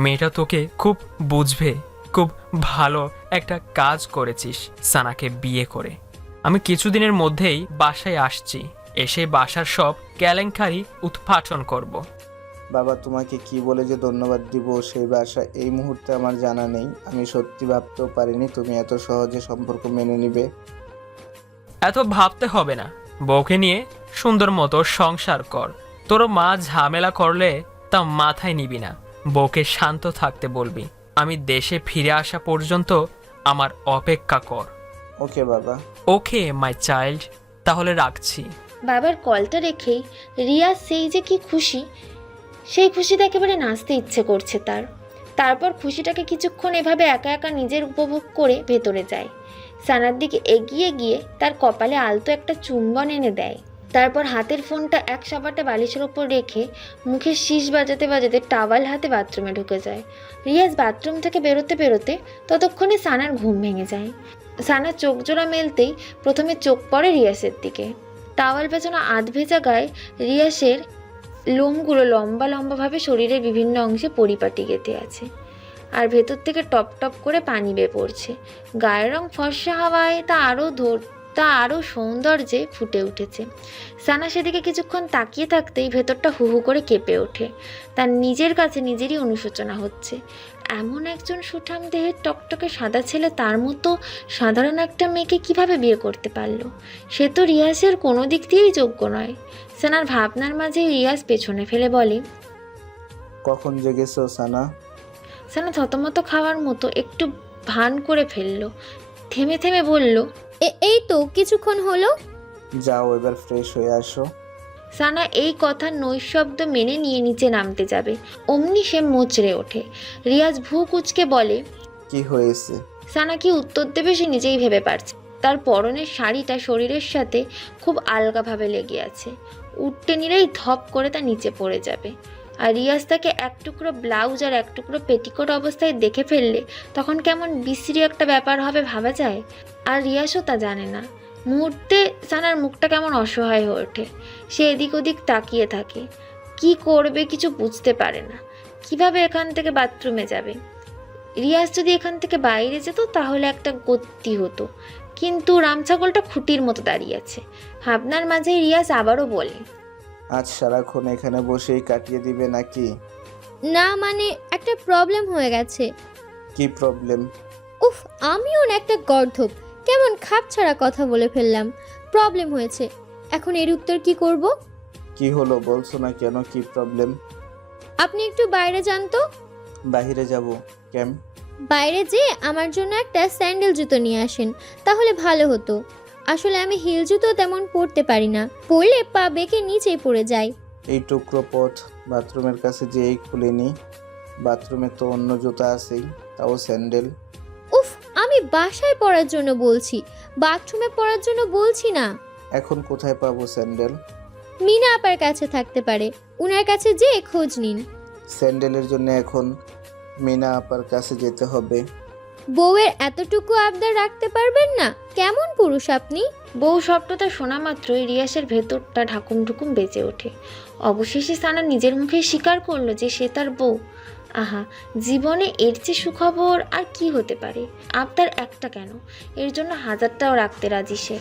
মেয়েটা তোকে খুব বুঝবে। খুব ভালো একটা কাজ করেছিস সানাকে বিয়ে করে। আমি কিছুদিনের মধ্যেই বাসায় আসছি, এসে বাসার সব কেলেঙ্কারি উৎপাটন করব। বাবা, তোমাকে কি বলে যে ধন্যবাদ দিব সেই ভাষা এই মুহূর্তে আমার জানা নেই। আমি সত্যি ভাবতেও পারিনি তুমি এত সহজে সম্পর্ক মেনে নিবে। এত ভাবতে হবে না, বউকে নিয়ে সুন্দর মতো সংসার কর। তোর মা ঝামেলা করলে তা মাথায় নিবি না, বউকে শান্ত থাকতে বলবি। আমি দেশে ফিরে আসা পর্যন্ত আমার অপেক্ষা কর। ওকে বাবা। ওকে মাই চাইল্ড, তাহলে রাখছি। বাবার কলটা রেখেই রিয়াজ সেই যে কি খুশি, সেই খুশিতে একেবারে নাচতে ইচ্ছে করছে তার। তারপর খুশিটাকে কিছুক্ষণ এভাবে একা একা নিজের উপভোগ করে ভেতরে যায়। সানার দিকে এগিয়ে গিয়ে তার কপালে আলতো একটা চুম্বন এনে দেয়। তারপর হাতের ফোনটা এক সাবাটে বালিশের ওপর রেখে মুখে শীষ বাজাতে বাজাতে টাওয়াল হাতে বাথরুমে ঢুকে যায়। রিয়াজ বাথরুম থেকে বেরোতে ততক্ষণে সানার ঘুম ভেঙে যায়। সানার চোখ জোড়া মেলতেই প্রথমে চোখ পড়ে রিয়াসের দিকে। টাওয়াল পেছানো আধ ভেজা গায়ে রিয়াসের লোমগুলো লম্বা লম্বাভাবে শরীরের বিভিন্ন অংশে পরিপাটি গেঁথে আছে, আর ভেতর থেকে টপ টপ করে পানি বেয়ে পড়ছে। গায়ের রং ফর্সা হওয়ায় তা আরও তা আরও সৌন্দর্যে ফুটে উঠেছে। সানা সেদিকে কিছুক্ষণ তাকিয়ে থাকতেই ভেতরটা হু হু করে কেঁপে ওঠে। তার নিজের কাছে নিজেরই অনুশোচনা হচ্ছে। এমন একজন সুঠাম দেহের টকটকে সাদা ছেলে তার মতো সাধারণ একটা মেয়েকে কিভাবে বিয়ে করতে পারলো? সে তো রিয়াজের কোনো দিক দিয়েই যোগ্য নয়। সানার ভাবনার মাঝে রিয়াজ পেছনে ফেলে বলে, কখন জেগেছো সানা? সানা থতমত খাওয়ার মতো একটু ভান করে ফেললো, থেমে থেমে বলল, এই তো কিছুক্ষণ হলো। যাও এবার ফ্রেশ হয়ে আসো। সানা এই কথা নৈশব্দ মেনে নিয়ে নিচে নামতে যাবে, অমনি সে মোচড়ে ওঠে। রিয়াজ ভ্রু কুঁচকে বলে, কি হয়েছে? সানা কি উত্তর দেবে সে নিজেই ভেবে পারছে। তার পরনের শাড়িটা শরীরের সাথে খুব আলগাভাবে লেগে আছে, উঠতে নিলেই ধপ করে তা নিচে পড়ে যাবে। আর রিয়াজ তাকে এক টুকরো ব্লাউজ আর এক টুকরো পেটিকোট অবস্থায় দেখে ফেললে তখন কেমন বিশ্রী একটা ব্যাপার হবে ভাবা যায়। আর রিয়াজও তা জানে না। মুহূর্তে সানার মুখটা কেমন অসহায় হয়ে ওঠে। সে এদিক ওদিক তাকিয়ে থাকে, কি করবে কিছু বুঝতে পারে না। কিভাবে এখান থেকে বাথরুমে যাবে? রিয়াজ যদি এখান থেকে বাইরে যেত তাহলে একটা গতি হতো, কিন্তু রামছাগলটা খুঁটির মতো দাঁড়িয়ে আছে। ভাবনার মাঝে রিয়াজ আবারও বলে, আজ সারাক্ষণ এখানে বসেই কাটিয়ে দিবে নাকি? না মানে একটা প্রবলেম হয়ে গেছে। কি প্রবলেম? উফ, আমিও না একটা গর্ধব, কেমন খাপ ছাড়া কথা বলে ফেললাম। প্রবলেম হয়েছে, এখন এর উত্তর কি করব? কি হলো বলছো না কেন? কি প্রবলেম? আপনি একটু বাইরে যান তো। বাইরে যাব কেন? বাইরে যেয়ে আমার জন্য একটা স্যান্ডেল জুতো নিয়ে আসেন, তাহলে ভালো হতো। আসলে আমি হিল জুতো তেমন পরতে পারি না, পরলে পা বেঁকে নিচেই পড়ে যায়। এই টুকরো পথ বাথরুমের কাছে যেই খুলিনি, বাথরুমে তো অন্য জুতা আছেই, তাও স্যান্ডেল। উফ, আমি বাসায় পরার জন্য বলছি, বাথরুমে পরার জন্য বলছি না। এখন কোথায় পাবো স্যান্ডেল? মিনা আপার কাছে থাকতে পারে, উনার কাছে যেয়ে খোঁজ নিন। স্যান্ডেলের জন্য এখন মিনা আপার কাছে যেতে হবে? বউয়ের এতটুকু আবদার রাখতে পারবেন না? কেমন পুরুষ আপনি! বউ শব্দটা শোনা মাত্রই রিয়াসের ভেতরটা ঢাকুম ঢুকুম বেঁচে ওঠে। অবশেষে সানা নিজের মুখে স্বীকার করলো যে সে তার বউ। আহা, জীবনে এর চেয়ে সুখবর আর কি হতে পারে? আবদার একটা কেন, এর জন্য হাজারটাও রাখতে রাজি সে।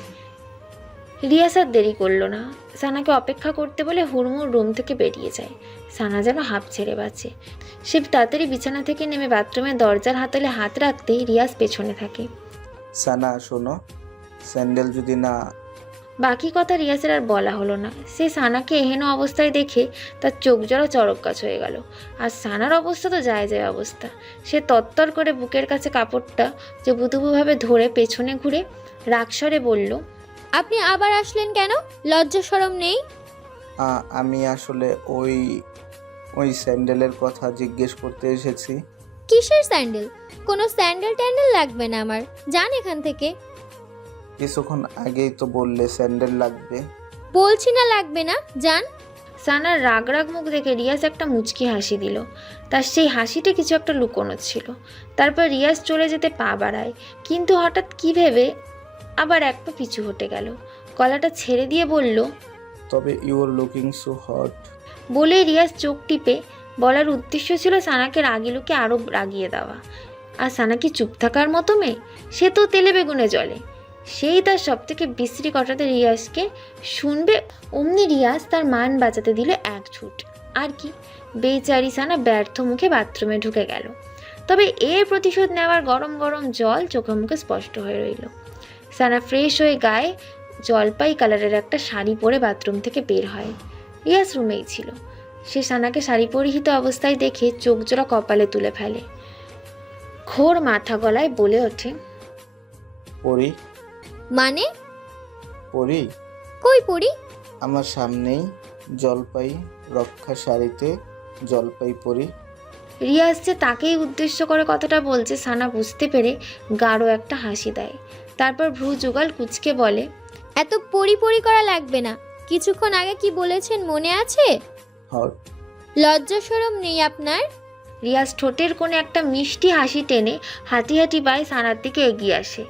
রিয়াস আর দেরি করলো না, সানাকে অপেক্ষা করতে বলে হুড়মুড় রুম থেকে বেরিয়ে যায়। সানা যেন হাঁপ ছেড়ে বাঁচে। সে তাড়াতাড়ি বিছানা থেকে নেমে বাথরুমের দরজার হাতলে হাত রাখতেই রিয়াস পেছনে থাকে। সানা শোনো, স্যান্ডেল যদি না... বাকি কথা রিয়াসের আর বলা হলো না। সে সানাকে এহেন অবস্থায় দেখে তার চোখ জোড়া চড়ক গাছ হয়ে গেল। আর সানার অবস্থা তো যায় যায় অবস্থা। সে তত্তর করে বুকের কাছে কাপড়টা যে বুধুবুভাবে ধরে পেছনে ঘুরে রাগস্বরে বলল, আপনি আবার আসলেন কেন? লজ্জা শরম নেই? আমি আসলে ওই স্যান্ডেলের কথা জিজ্ঞেস করতে এসেছি। কিসের স্যান্ডেল? কোনো স্যান্ডেল ট্যান্ডেল লাগবে না আমার, যান এখান থেকে। কিছুক্ষণ আগেই তো বললে স্যান্ডেল লাগবে। বলছি না লাগবে না, যান। সানার রাগ রাগ মুখ দেখে রিয়াজ একটা মুচকি হাসি দিল। তার সেই হাসিতে কিছু একটা লুকোনো ছিল। তারপর রিয়াজ চলে যেতে পা বাড়ায়, কিন্তু হঠাৎ কি ভেবে আবার এক পা পিছু হটে গেল। গলাটা ছেড়ে দিয়ে বলল, তবে you are looking so hot. বলে রিয়াজ চোখ টিপে বলার উদ্দেশ্য ছিল সানাকে রাগি লুকে আরও রাগিয়ে দেওয়া। আর সানা কি চুপ থাকার মতো মেয়ে? সে তো তেলে বেগুনে জ্বলে। সেই তার সব থেকে বিশ্রী কথাতে রিয়াজকে শুনবে, অমনি রিয়াজ তার মান বাঁচাতে দিল এক ছুট। আর কি, বেচারি সানা ব্যর্থ মুখে বাথরুমে ঢুকে গেল। তবে এর প্রতিশোধ নেওয়ার গরম গরম জল চোখে মুখে স্পষ্ট হয়ে রইল। সানা ফ্রেশ হয়ে গায়ে জলপাই কালারের একটা শাড়ি পরে বাথরুম থেকে বের হয়। রিয়াজ রুমেই ছিল। সে সানাকে শাড়ি পরিহিত অবস্থায় দেখে চোখ জোড়া কপালে তুলে ফেলে। ঘোর মাথা গলায় বলে ওঠে, পরি? মানে? পরি? কই পড়ি? আমার সামনেই জলপাই রক্ষা শাড়িতে জলপাই পরি। রিয়াজ যে তাকেই উদ্দেশ্য করে কথাটা বলছে সানা বুঝতে পেরে গাঢ় একটা হাসি দেয়। তারপর ভ্রু যুগল কুচকে বলে, এত পরি পরি করা লাগবে না। কিছুক্ষণ আগে কি বলেছেন মনে আছে? হট। লজ্জা শরম নেই আপনার? রিয়াজ ঠোঁটের কোণে একটা মিষ্টি হাসি টেনে হাঁটি হাঁটি পায়ে সানার দিকে এগিয়ে আসে।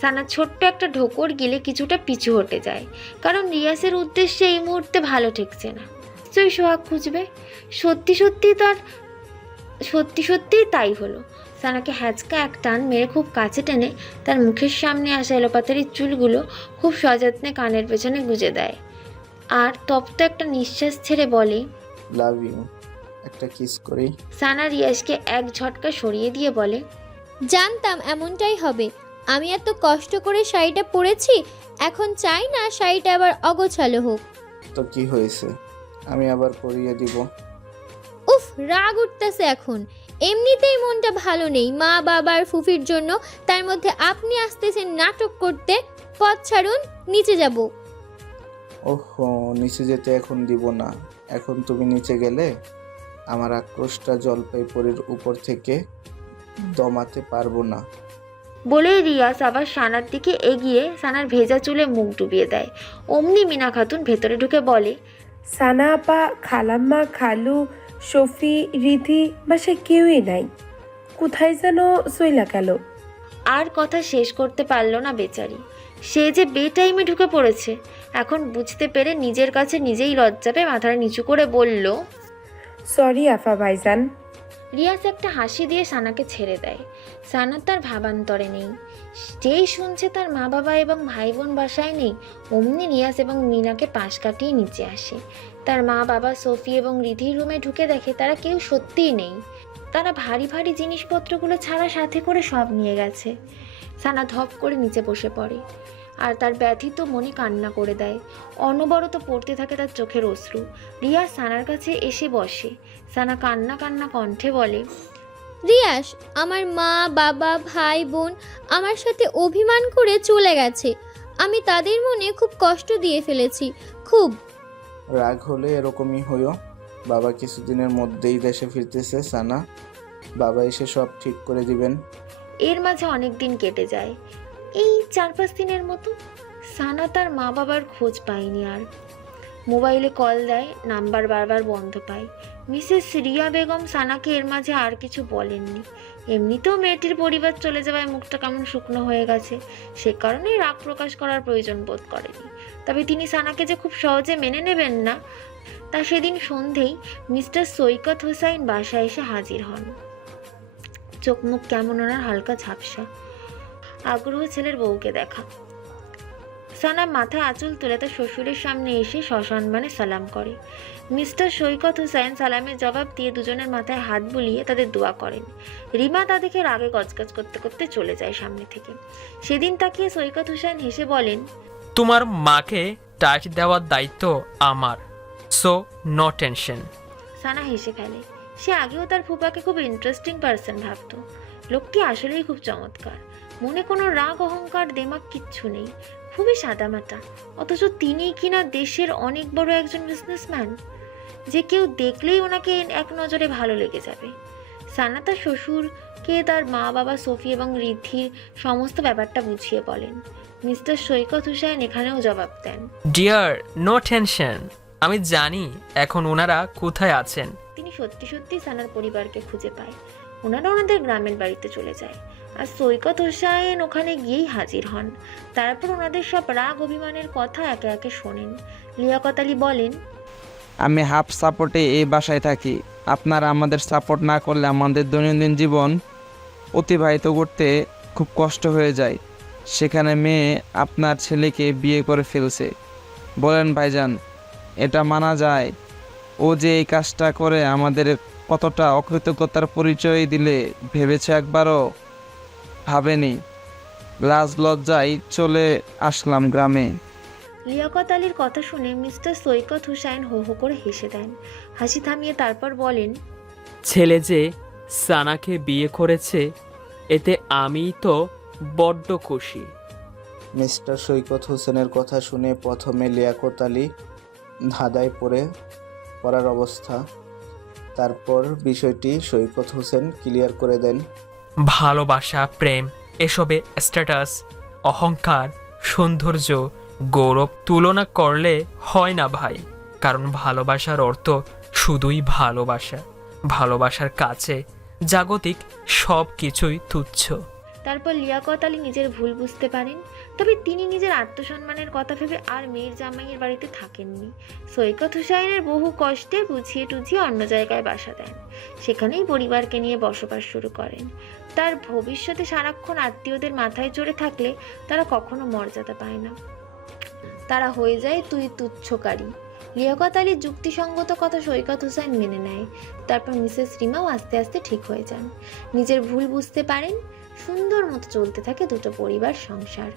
সানা ছোট্ট একটা ঢোকর গিলে কিছুটা পিছু হটে যায়, কারণ রিয়াজের উদ্দেশ্যে এই মুহূর্তে ভালো ঠেকছে না। নিশ্চয়ই সোহাগ খুঁজবে। সত্যি সত্যি তার সত্যি সত্যিই তাই হলো। সানাকে হ্যাচকা এক টান মেরে খুব কাছে টেনে তার মুখের সামনে আসা এলোপাতাড়ির চুলগুলো খুব সযত্নে কানের পেছনে গুজে দেয় আর তপ্ত একটা নিঃশ্বাস ছেড়ে বলে, লাভ ইউ, একটা কিস করি। সানা রিয়াজকে এক ঝটকা সরিয়ে দিয়ে বলে, জানতাম এমনটাই হবে। আমি এত কষ্ট করে শাড়িটা পরেছি, এখন চাই না শাড়িটা আবার অগোছালো হোক। তো কি হয়েছে, আমি আবার পরিয়ে দিব। উফ, রাগ উঠতেছে এখন। এমনিতেই মনটা ভালো নেই মা বাবার ফুফির জন্য, তার মধ্যে আপনি আসতেছেন নাটক করতে। পথ ছাড়ুন, নিচে যাব। ওহো, নিচে যেতে এখন দিব না। এখন তুমি নিচে গেলে আমার আক্রোশটা জলপাইপড়ির উপর থেকে দমাতে পারবো না। বলেই রিয়াজ আবার সানার দিকে এগিয়ে সানার ভেজা চুলে মুখ ডুবিয়ে দেয়। অমনি মিনা খাতুন ভেতরে ঢুকে বলে, সানা আপা, খালাম্মা, খালু, শফি, রিধি বাসায় কেউই নাই। কোথায় যেন সইলা গেল। আর কথা শেষ করতে পারল না বেচারি। সে যে বেটাইমে ঢুকে পড়েছে। এখন বুঝতে পেরে নিজের কাছে নিজেই লজ্জা পেয়ে মাথাটা নিচু করে বলল, সরি আফা ভাইজান। রিয়াজ একটা হাসি দিয়ে সানাকে ছেড়ে দেয়। সানা তার ভাবান্তরে নেই। যেই শুনছে তার মা বাবা এবং ভাই বোন বাসায় নেই, অমনি রিয়াজ এবং মিনাকে পাশ কাটিয়ে নিচে আসে। তার মা বাবা সোফি এবং রিধির রুমে ঢুকে দেখে তারা কেউ সত্যিই নেই। তারা ভারী ভারী জিনিসপত্রগুলো ছাড়া সাথে করে সব নিয়ে গেছে। সানা ধপ করে নিচে বসে পড়ে আর তার ব্যথিত মনে কান্না করে দেয়। অনবরত পড়তে থাকে তার চোখের অশ্রু। রিয়াজ সানার কাছে এসে বসে। সানা কান্না কান্না কণ্ঠে বলে, রিয়াস, আমার মা বাবা ভাই বোন আমার সাথে অভিমান করে চলে গেছে। আমি তাদের মনে খুব কষ্ট দিয়ে ফেলেছি, খুব। রাগ হলে এরকমই হইও। বাবা কিছুদিনের মধ্যেই দেশে ফিরতেছে সানা। বাবা এসে সব ঠিক করে দিবেন। এর মাঝে অনেক দিন কেটে যায়, এই 4-5 দিনের মতো। সানা তার মা বাবার খোঁজ পায়নি আর। মোবাইলে কল দেয়, নাম্বার বারবার বন্ধ পায়। মিসেস রিয়া বেগম সানাকে এর মাঝে আর কিছু বলেননি। এমনিতেও মেয়েটির পরিবার চলে যাওয়ায় মুখটা কেমন শুকনো হয়ে গেছে, সে কারণেই রাগ প্রকাশ করার প্রয়োজন বোধ করেনি। তবে তিনি সানাকে যে খুব সহজে মেনে নেবেন না, তা সেদিন সন্ধেই মিস্টার সৈকত হোসাইন বাসায় এসে হাজির হন। চোখ মুখ কেমন ওনার হালকা ঝাপসা। আগ্রহ ছেলের বউকে দেখা। সানা মাথায় আঁচল তুলে তার শ্বশুরের সামনে এসে সসম্মানে সালাম করে। মিস্টার সৈকত হোসেন সালামের জবাব দিয়ে দুজনের মাথায় হাত বুলিয়ে তাদের দোয়া করেন। রিমা তা দেখে রাগে গজগজ করতে করতে চলে যায় সামনে থেকে। সেদিন তাকিয়ে সৈকত হোসেন হেসে বলেন, তোমার মাকে টাচ দেওয়ার দায়িত্ব আমার, সো নো টেনশন। সানা হেসে ফেলে। সে আগেও তার ফুপাকে খুব ইন্টারেস্টিং পার্সন ভাবত। লোকটি আসলেই খুব চমৎকার। মনে কোনো রাগ অহংকার দেমাক কিচ্ছু নেই, খুবই সাদামাটা। অথচ তিনিই কিনা দেশের অনেক বড় একজন বিজনেসম্যান, যে কেউ দেখলেই ওনাকে এক নজরে ভালো লেগে যাবে। সানা তার শ্বশুরকে তার মা বাবা সোফি এবং রিদ্ধির সমস্ত ব্যাপারটা বুঝিয়ে বলেন। মিস্টার সৈকত হুসাইন এখানেও জবাব দেন, ডিয়ার, নো টেনশন। আমি জানি এখন ওনারা কোথায় আছেন। তিনি সত্যি সত্যি সানার পরিবারকে খুঁজে পায়। ওনারা ওনাদের গ্রামের বাড়িতে চলে যায় আর সৈকত হোসাইন ওখানে গিয়েই হাজির হন। তারপর ওনাদের সব রাগ অভিমানের কথা একে একে শোনেন। লিয়াকত আলী বলেন, আমি হাফ সাপোর্টে এই বাসায় থাকি। আপনারা আমাদের সাপোর্ট না করলে আমাদের দৈনন্দিন জীবন অতিবাহিত করতে খুব কষ্ট হয়ে যায়। সেখানে মেয়ে আপনার ছেলেকে বিয়ে করে ফেলছে। বলেন ভাইজান, এটা মানা যায়? ও যে এই কাজটা করে আমাদের কতটা অকৃতজ্ঞতার পরিচয় দিলে ভেবেছে একবারও? ভাবেনি। লাজ লজ্জায় চলে আসলাম গ্রামে। লিয়াকত আলীর কথা শুনে মিস্টার সৈকত হুসাইন হো হো করে হেসে দেন। হাসি থামিয়ে তারপর বলেন, ছেলে যে সানাকে বিয়ে করেছে এতে আমি তো বড্ড খুশি। মিস্টার সৈকত হোসেনের কথা শুনে প্রথমে লিয়াকত আলী ধাঁধায় পড়ার অবস্থা। তারপর বিষয়টি সৈকত হোসেন ক্লিয়ার করে দেন। ভালোবাসা, প্রেম এসবে স্ট্যাটাস, অহংকার, সৌন্দর্য, গৌরব তুলনা করলে হয় না ভাই। কারণ ভালোবাসার অর্থ শুধুই ভালোবাসা। ভালোবাসার কাছে জাগতিক সব কিছুই তুচ্ছ। তারপর লিয়াকত আলী নিজের ভুল বুঝতে পারেন। তবে তিনি নিজের আত্মসম্মানের কথা ভেবে আর মেয়ের জামাইয়ের বাড়িতে থাকেননি। সৈকত হুসাইনের বহু কষ্টে বুঝিয়ে টুঝিয়ে অন্য জায়গায় বাসা দেন। সেখানেই পরিবারকে নিয়ে বসবাস শুরু করেন। তার ভবিষ্যতে সারাক্ষণ আত্মীয়দের মাথায় চড়ে থাকলে তারা কখনো মর্যাদা পায় না, তারা হয়ে যায় তুই তুচ্ছকারী। লিয়াকত আলীর যুক্তিসঙ্গত কথা সৈকত হুসাইন মেনে নেয়। তারপর মিসেস রিমাও আস্তে আস্তে ঠিক হয়ে যান, নিজের ভুল বুঝতে পারেন। সুন্দর মতো চলতে থাকে দুটো পরিবার সংসার।